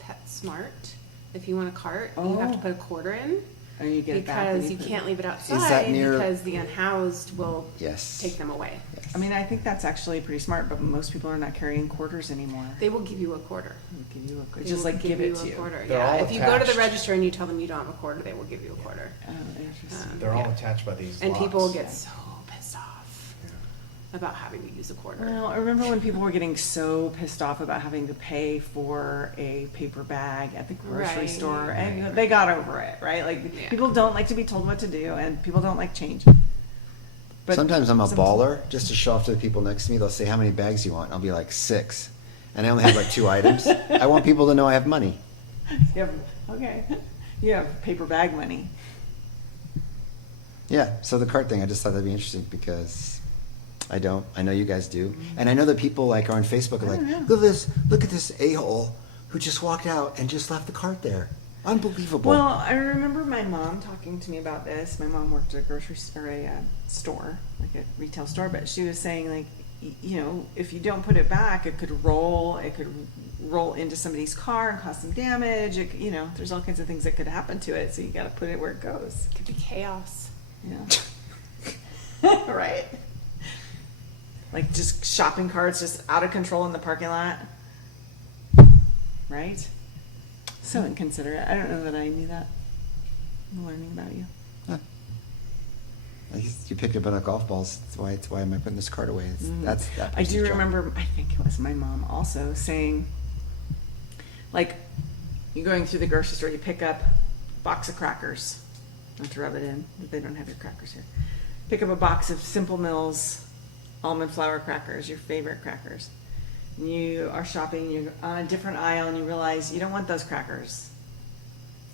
PetSmart. If you want a cart, you have to Oh. put $0.25 in Or you get it back when because you put it can't back. leave it that outside near- because the unhoused will Yes. take them away. Yes. I mean, I think that's actually pretty smart, but most people are not carrying quarters anymore. They will give you $0.25. They'll give you a, They just will like give it you to you. $0.25. They're Yeah, all if you go to the attached. register and you tell them you don't have $0.25, they will give you $0.25. Oh, interesting. They're all Yeah. attached by these. And locks. people get so pissed off about having to use a quarter. Well, I remember when people were getting so pissed off about having to pay for a paper bag at the grocery Right, store, and right. they got over it, right? Like Yeah. people don't like to be told what to do, and people don't like change. But Sometimes I'm a some- baller just to show off to the people next to me. They'll say, "How many bags do you want?" I'll be like 6, and I only have like 2 items. I want people to know I have money. You have, okay, you have paper bag money. Yeah. So the cart thing, I just thought that'd be interesting because I don't. I know you guys do, and I know that people like are on Facebook are like, look at this a-hole who just walked out and just left the cart there. Unbelievable. Well, I remember my mom talking to me about this. My mom worked at a grocery or a store, like a retail store, but she was saying like, you know, if you don't put it back, it could roll into somebody's car and cause some damage. You know, there's all kinds of things that could happen to it. So you got to put it where it goes. It could be chaos. Yeah. Right. Like just shopping carts just out of control in the parking lot. Right? So inconsiderate. I don't know that I knew that. I'm learning about you. Huh. You picked up enough golf balls. That's why am I putting this cart away? That's that. I do person's job. remember, I think it was my mom also saying, like, you're going through the grocery store, you pick up a box of crackers. Not to rub it in, but they don't have your crackers here. Pick up a box of Simple Mills almond flour crackers, your favorite crackers. And you are shopping, you're on a different aisle, and you realize you don't want those crackers.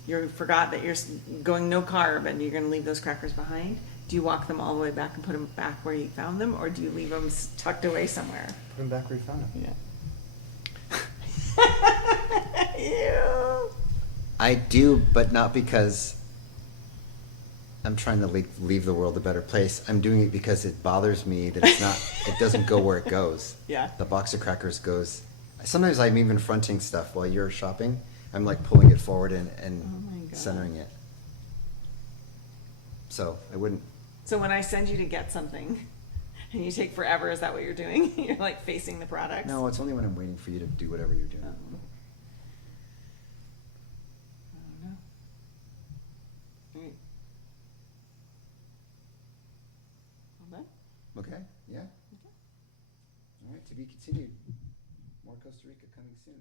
You forgot that you're going no carb and you're going to leave those crackers behind. Do you walk them all the way back and put them back where you found them, or do you leave them tucked away somewhere? Put them back where you found them. Yeah. Ew. I do, but not because I'm trying to leave the world a better place. I'm doing it because it bothers me that it's not. It doesn't go where it goes. Yeah. The box of crackers goes. Sometimes I'm even fronting stuff while you're shopping. I'm like pulling it forward and Oh my God. centering it. So I wouldn't. So when I send you to get something and you take forever, is that what you're doing? You're like facing the products? No, it's only when I'm waiting for you to do whatever you're doing. I don't know. All right. All done? Okay, yeah. Okay. All right, to be continued. More Costa Rica coming soon.